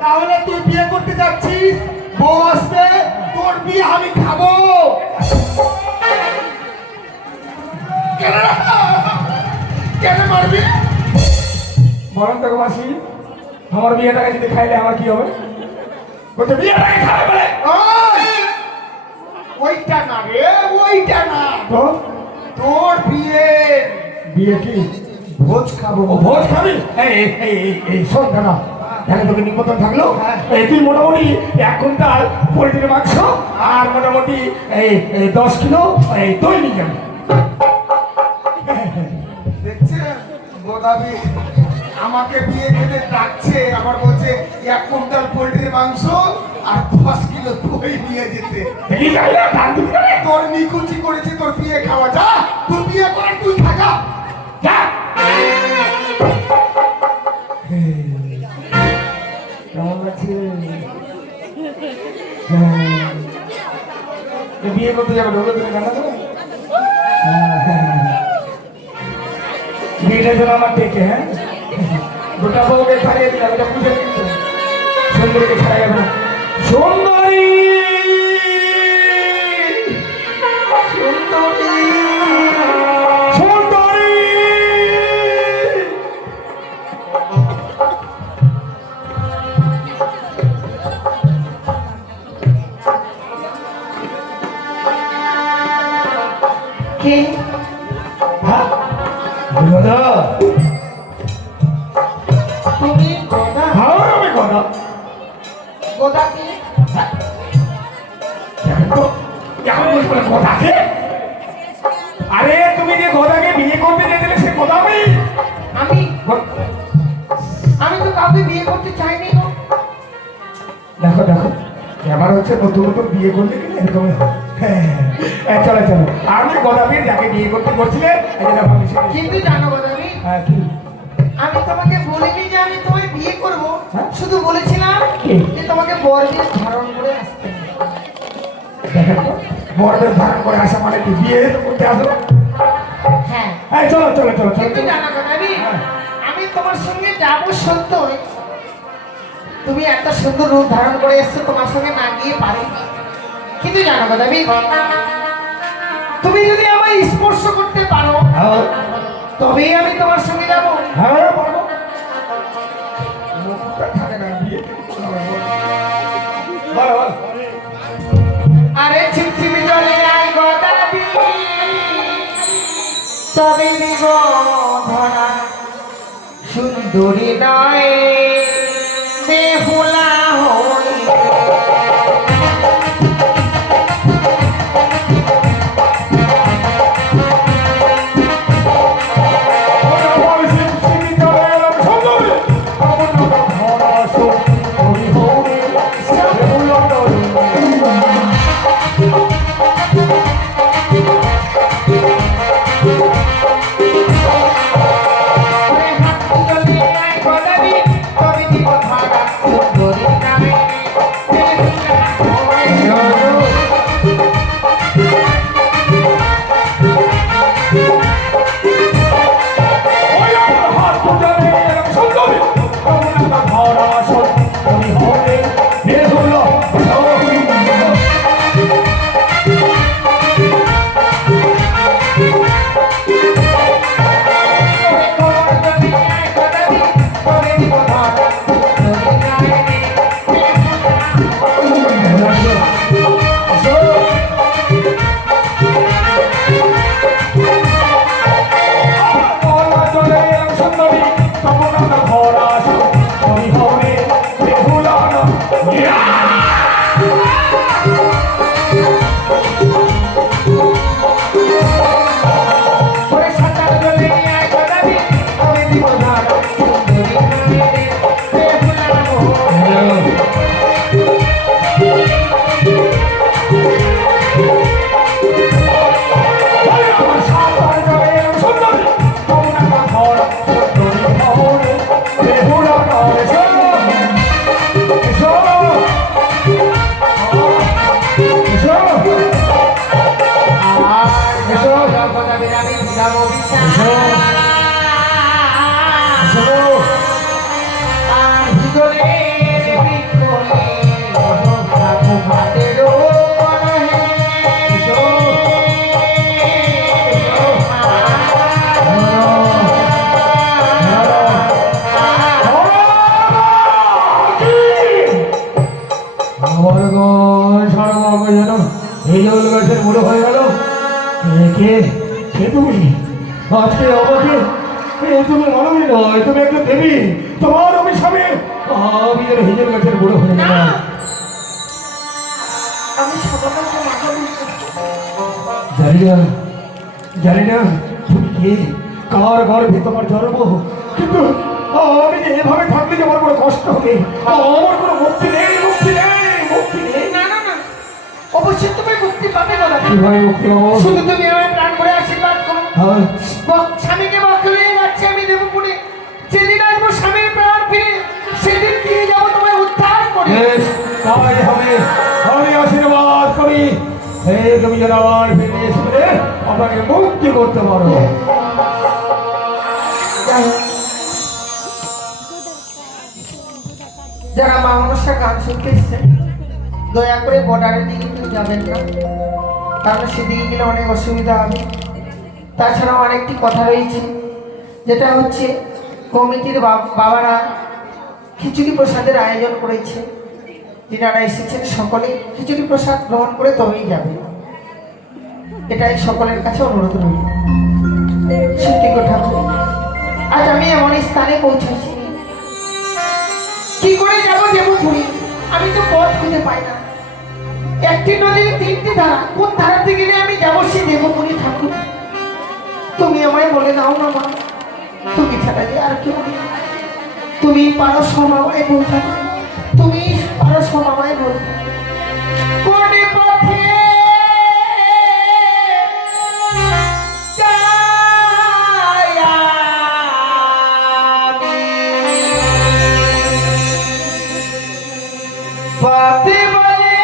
তাহলে তুই বিয়ে করতে যাচ্ছিস বউ আসবে তোর বিয়ে আমি খাবো কেন মারবি বলেন তো মাসি আমার বিয়েটাকে যদি খাইলে আমার কি হবে বলছে বিয়েটাকে খাবে বলে ওই! ওইটা না রে ওইটা না তো তোর বিয়ে বিয়ে কি ভোজ খাবো ও ভোজ খাবি এই শোন না তাহলে তোকে নিমন্ত্রণ থাকলো হ্যাঁ। এই তুই মোটামুটি 1 কুইন্টাল পোলট্রির মাংস আর মোটামুটি এই 10 কিলো এই দই নিয়ে যাবি দেখছেন গোদাবি আমাকে বিয়ে খেতে ডাকছে আবার বলছে 1 কুইন্টাল পোল্ট্রির মাংস আর 10 কিলো দই নিয়ে যেতে দেখি যাই না ধান দিবি না রে। তোর নিকুচি করেছে তোর বিয়ে খাওয়া যা তুই বিয়ে করে তুই থাকা যা কেমন লাগছে বিয়ে করতে যাবে ঢোকে তুমি জানা তো বিয়েটা যেন আমার দেখে হ্যাঁ গোটা বউকে ছাড়িয়ে দিলাম এটা বুঝে কিন্তু সুন্দরীকে ছাড়া যাবে না সুন্দরী সুন্দরী কে দাদা গোদাকে কেমন বলছো গদাকে? আরে তুমি যে গদাকে বিয়ে করতে গেছিলে সে গদা আমি আমি তো কাউকে বিয়ে করতে চাইনি গো। দেখো দেখো এবার হচ্ছে নতুন নতুন বিয়ে করলে কিন্তু এরকমই হয়। হ্যাঁ, চলো চলো আমি গদাবীর যাকে বিয়ে করতে করছিলে এটা ভাবি কিন্তু জানো গোদাবি, হ্যাঁ কি আমি তোমাকে বলিনি যে আমি তোমায় বিয়ে করব, হ্যাঁ? শুধু বলেছিলাম কি? যে তোমাকে বরবেশ ধারণ করে আসতে হবে। দেখেন তো, বরদের ধারণ করে আসা মানে কি বিয়ে তো করতে আসো? হ্যাঁ, হ্যাঁ চলো চলো চলো চলো কিন্তু জানো গোদাবি, হ্যাঁ। আমি তোমার সঙ্গে যাবো সত্যই, তুমি এত সুন্দর রূপ ধারণ করে এসছো, তোমার সঙ্গে না গিয়ে পারি। কিন্তু জানো গোদাবি, তুমি যদি আমায় স্পর্শ করতে পারো হ্যাঁ তবেই আমি তোমার সঙ্গে যাবো। হ্যাঁ বলো মুখটা থাকে না বিয়ে বলো বলো আরে ছিপছিপি জলে আই গোদাবি, তবে দিব ধরা সুন্দরী নয় বেহুলা হই। বুড়ো হয়ে গেল কে কে তুমি আজকে আমাকে তুমি মানবী নয়, তুমি একটা দেবী, তোমার অভিশাপে আমি যেন হিজল গাছের বুড়ো হয়ে গেলাম। আমি সকালে মাথা জানি না তুমি কে, কার গর্ভে তোমার জন্ম, কিন্তু আমি যে এভাবে থাকলে যে আমার কোনো কষ্ট হবে, আমার কোনো মুক্তি নেই, মুক্তি নেই, মুক্তি নেই। না না না, অবশ্যই তুমি মুক্তি পাবে না। কিভাবে মুক্তি পাবো? শুধু তুমি আমার প্রাণ করে আশীর্বাদ করো। হ্যাঁ স্বামীকে বকলে যাচ্ছে আমি দেবপুরে, যেদিন আসবো স্বামীর প্রাণ ফিরে, সেদিন দিয়ে যাবো তোমায় উদ্ধার করে। বেশ, তাই হবে। আমি আশীর্বাদ করি তুমি যেন আবার ফিরে এসে আমাকে মুক্তি করতে পারো। যারা মা মনসা গান শুনতে এসছেন, দয়া করে বর্ডারের দিকে কেউ যাবেন না, কারণ সেদিকে গেলে অনেক অসুবিধা হবে। তাছাড়াও আরেকটি কথা রয়েছে, যেটা হচ্ছে কমিটির বাবারা খিচুড়ি প্রসাদের আয়োজন করেছে, যিনারা এসেছেন সকলে খিচুড়ি প্রসাদ গ্রহণ করে তবেই যাবে, এটাই সকলের কাছে অনুরোধ রইল। সত্যি কথা, আজ আমি এমন স্থানে পৌঁছেছি, কি করে যাবো দেবপুরী, আমি তো পথ খুঁজে পাই না। একটি নদীর তিনটি ধারা, কোন ধারাতে গেলে আমি যাবো সে দেবপুরী ঠাকুর? তুমি আমায় বলে দাও না মা, তুমি ছাড়া যে আর কেউ নেই। তুমি পারো সমামায় বলতে, তুমি পারো সমামায় বলতে। কোন পথে যাই আমি? পথে বলে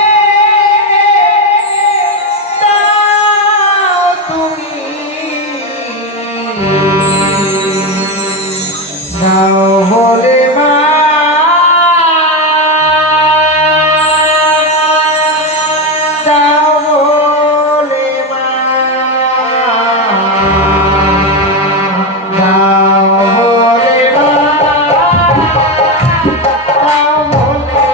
দাও তুমি, দাও বলে মা, দাও বলে মা, দাও বলে মা, দাও বলে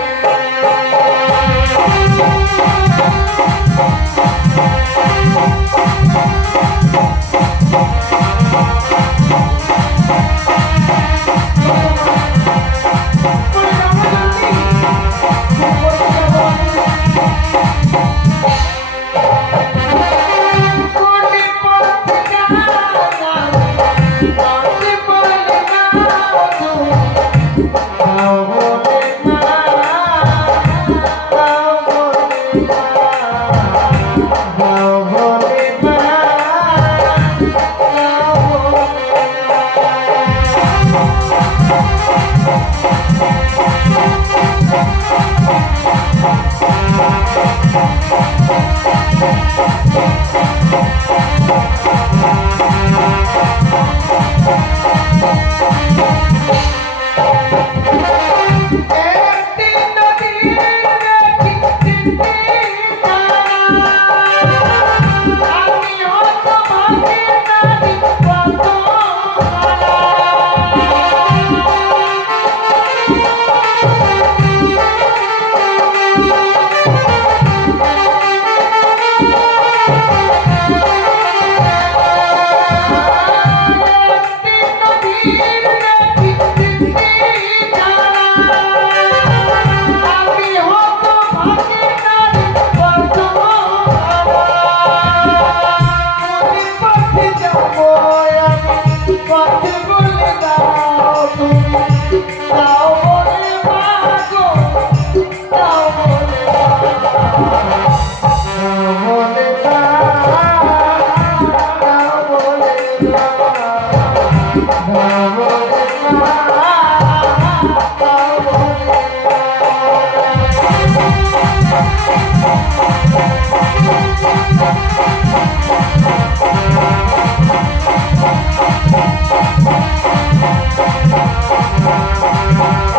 Thank you.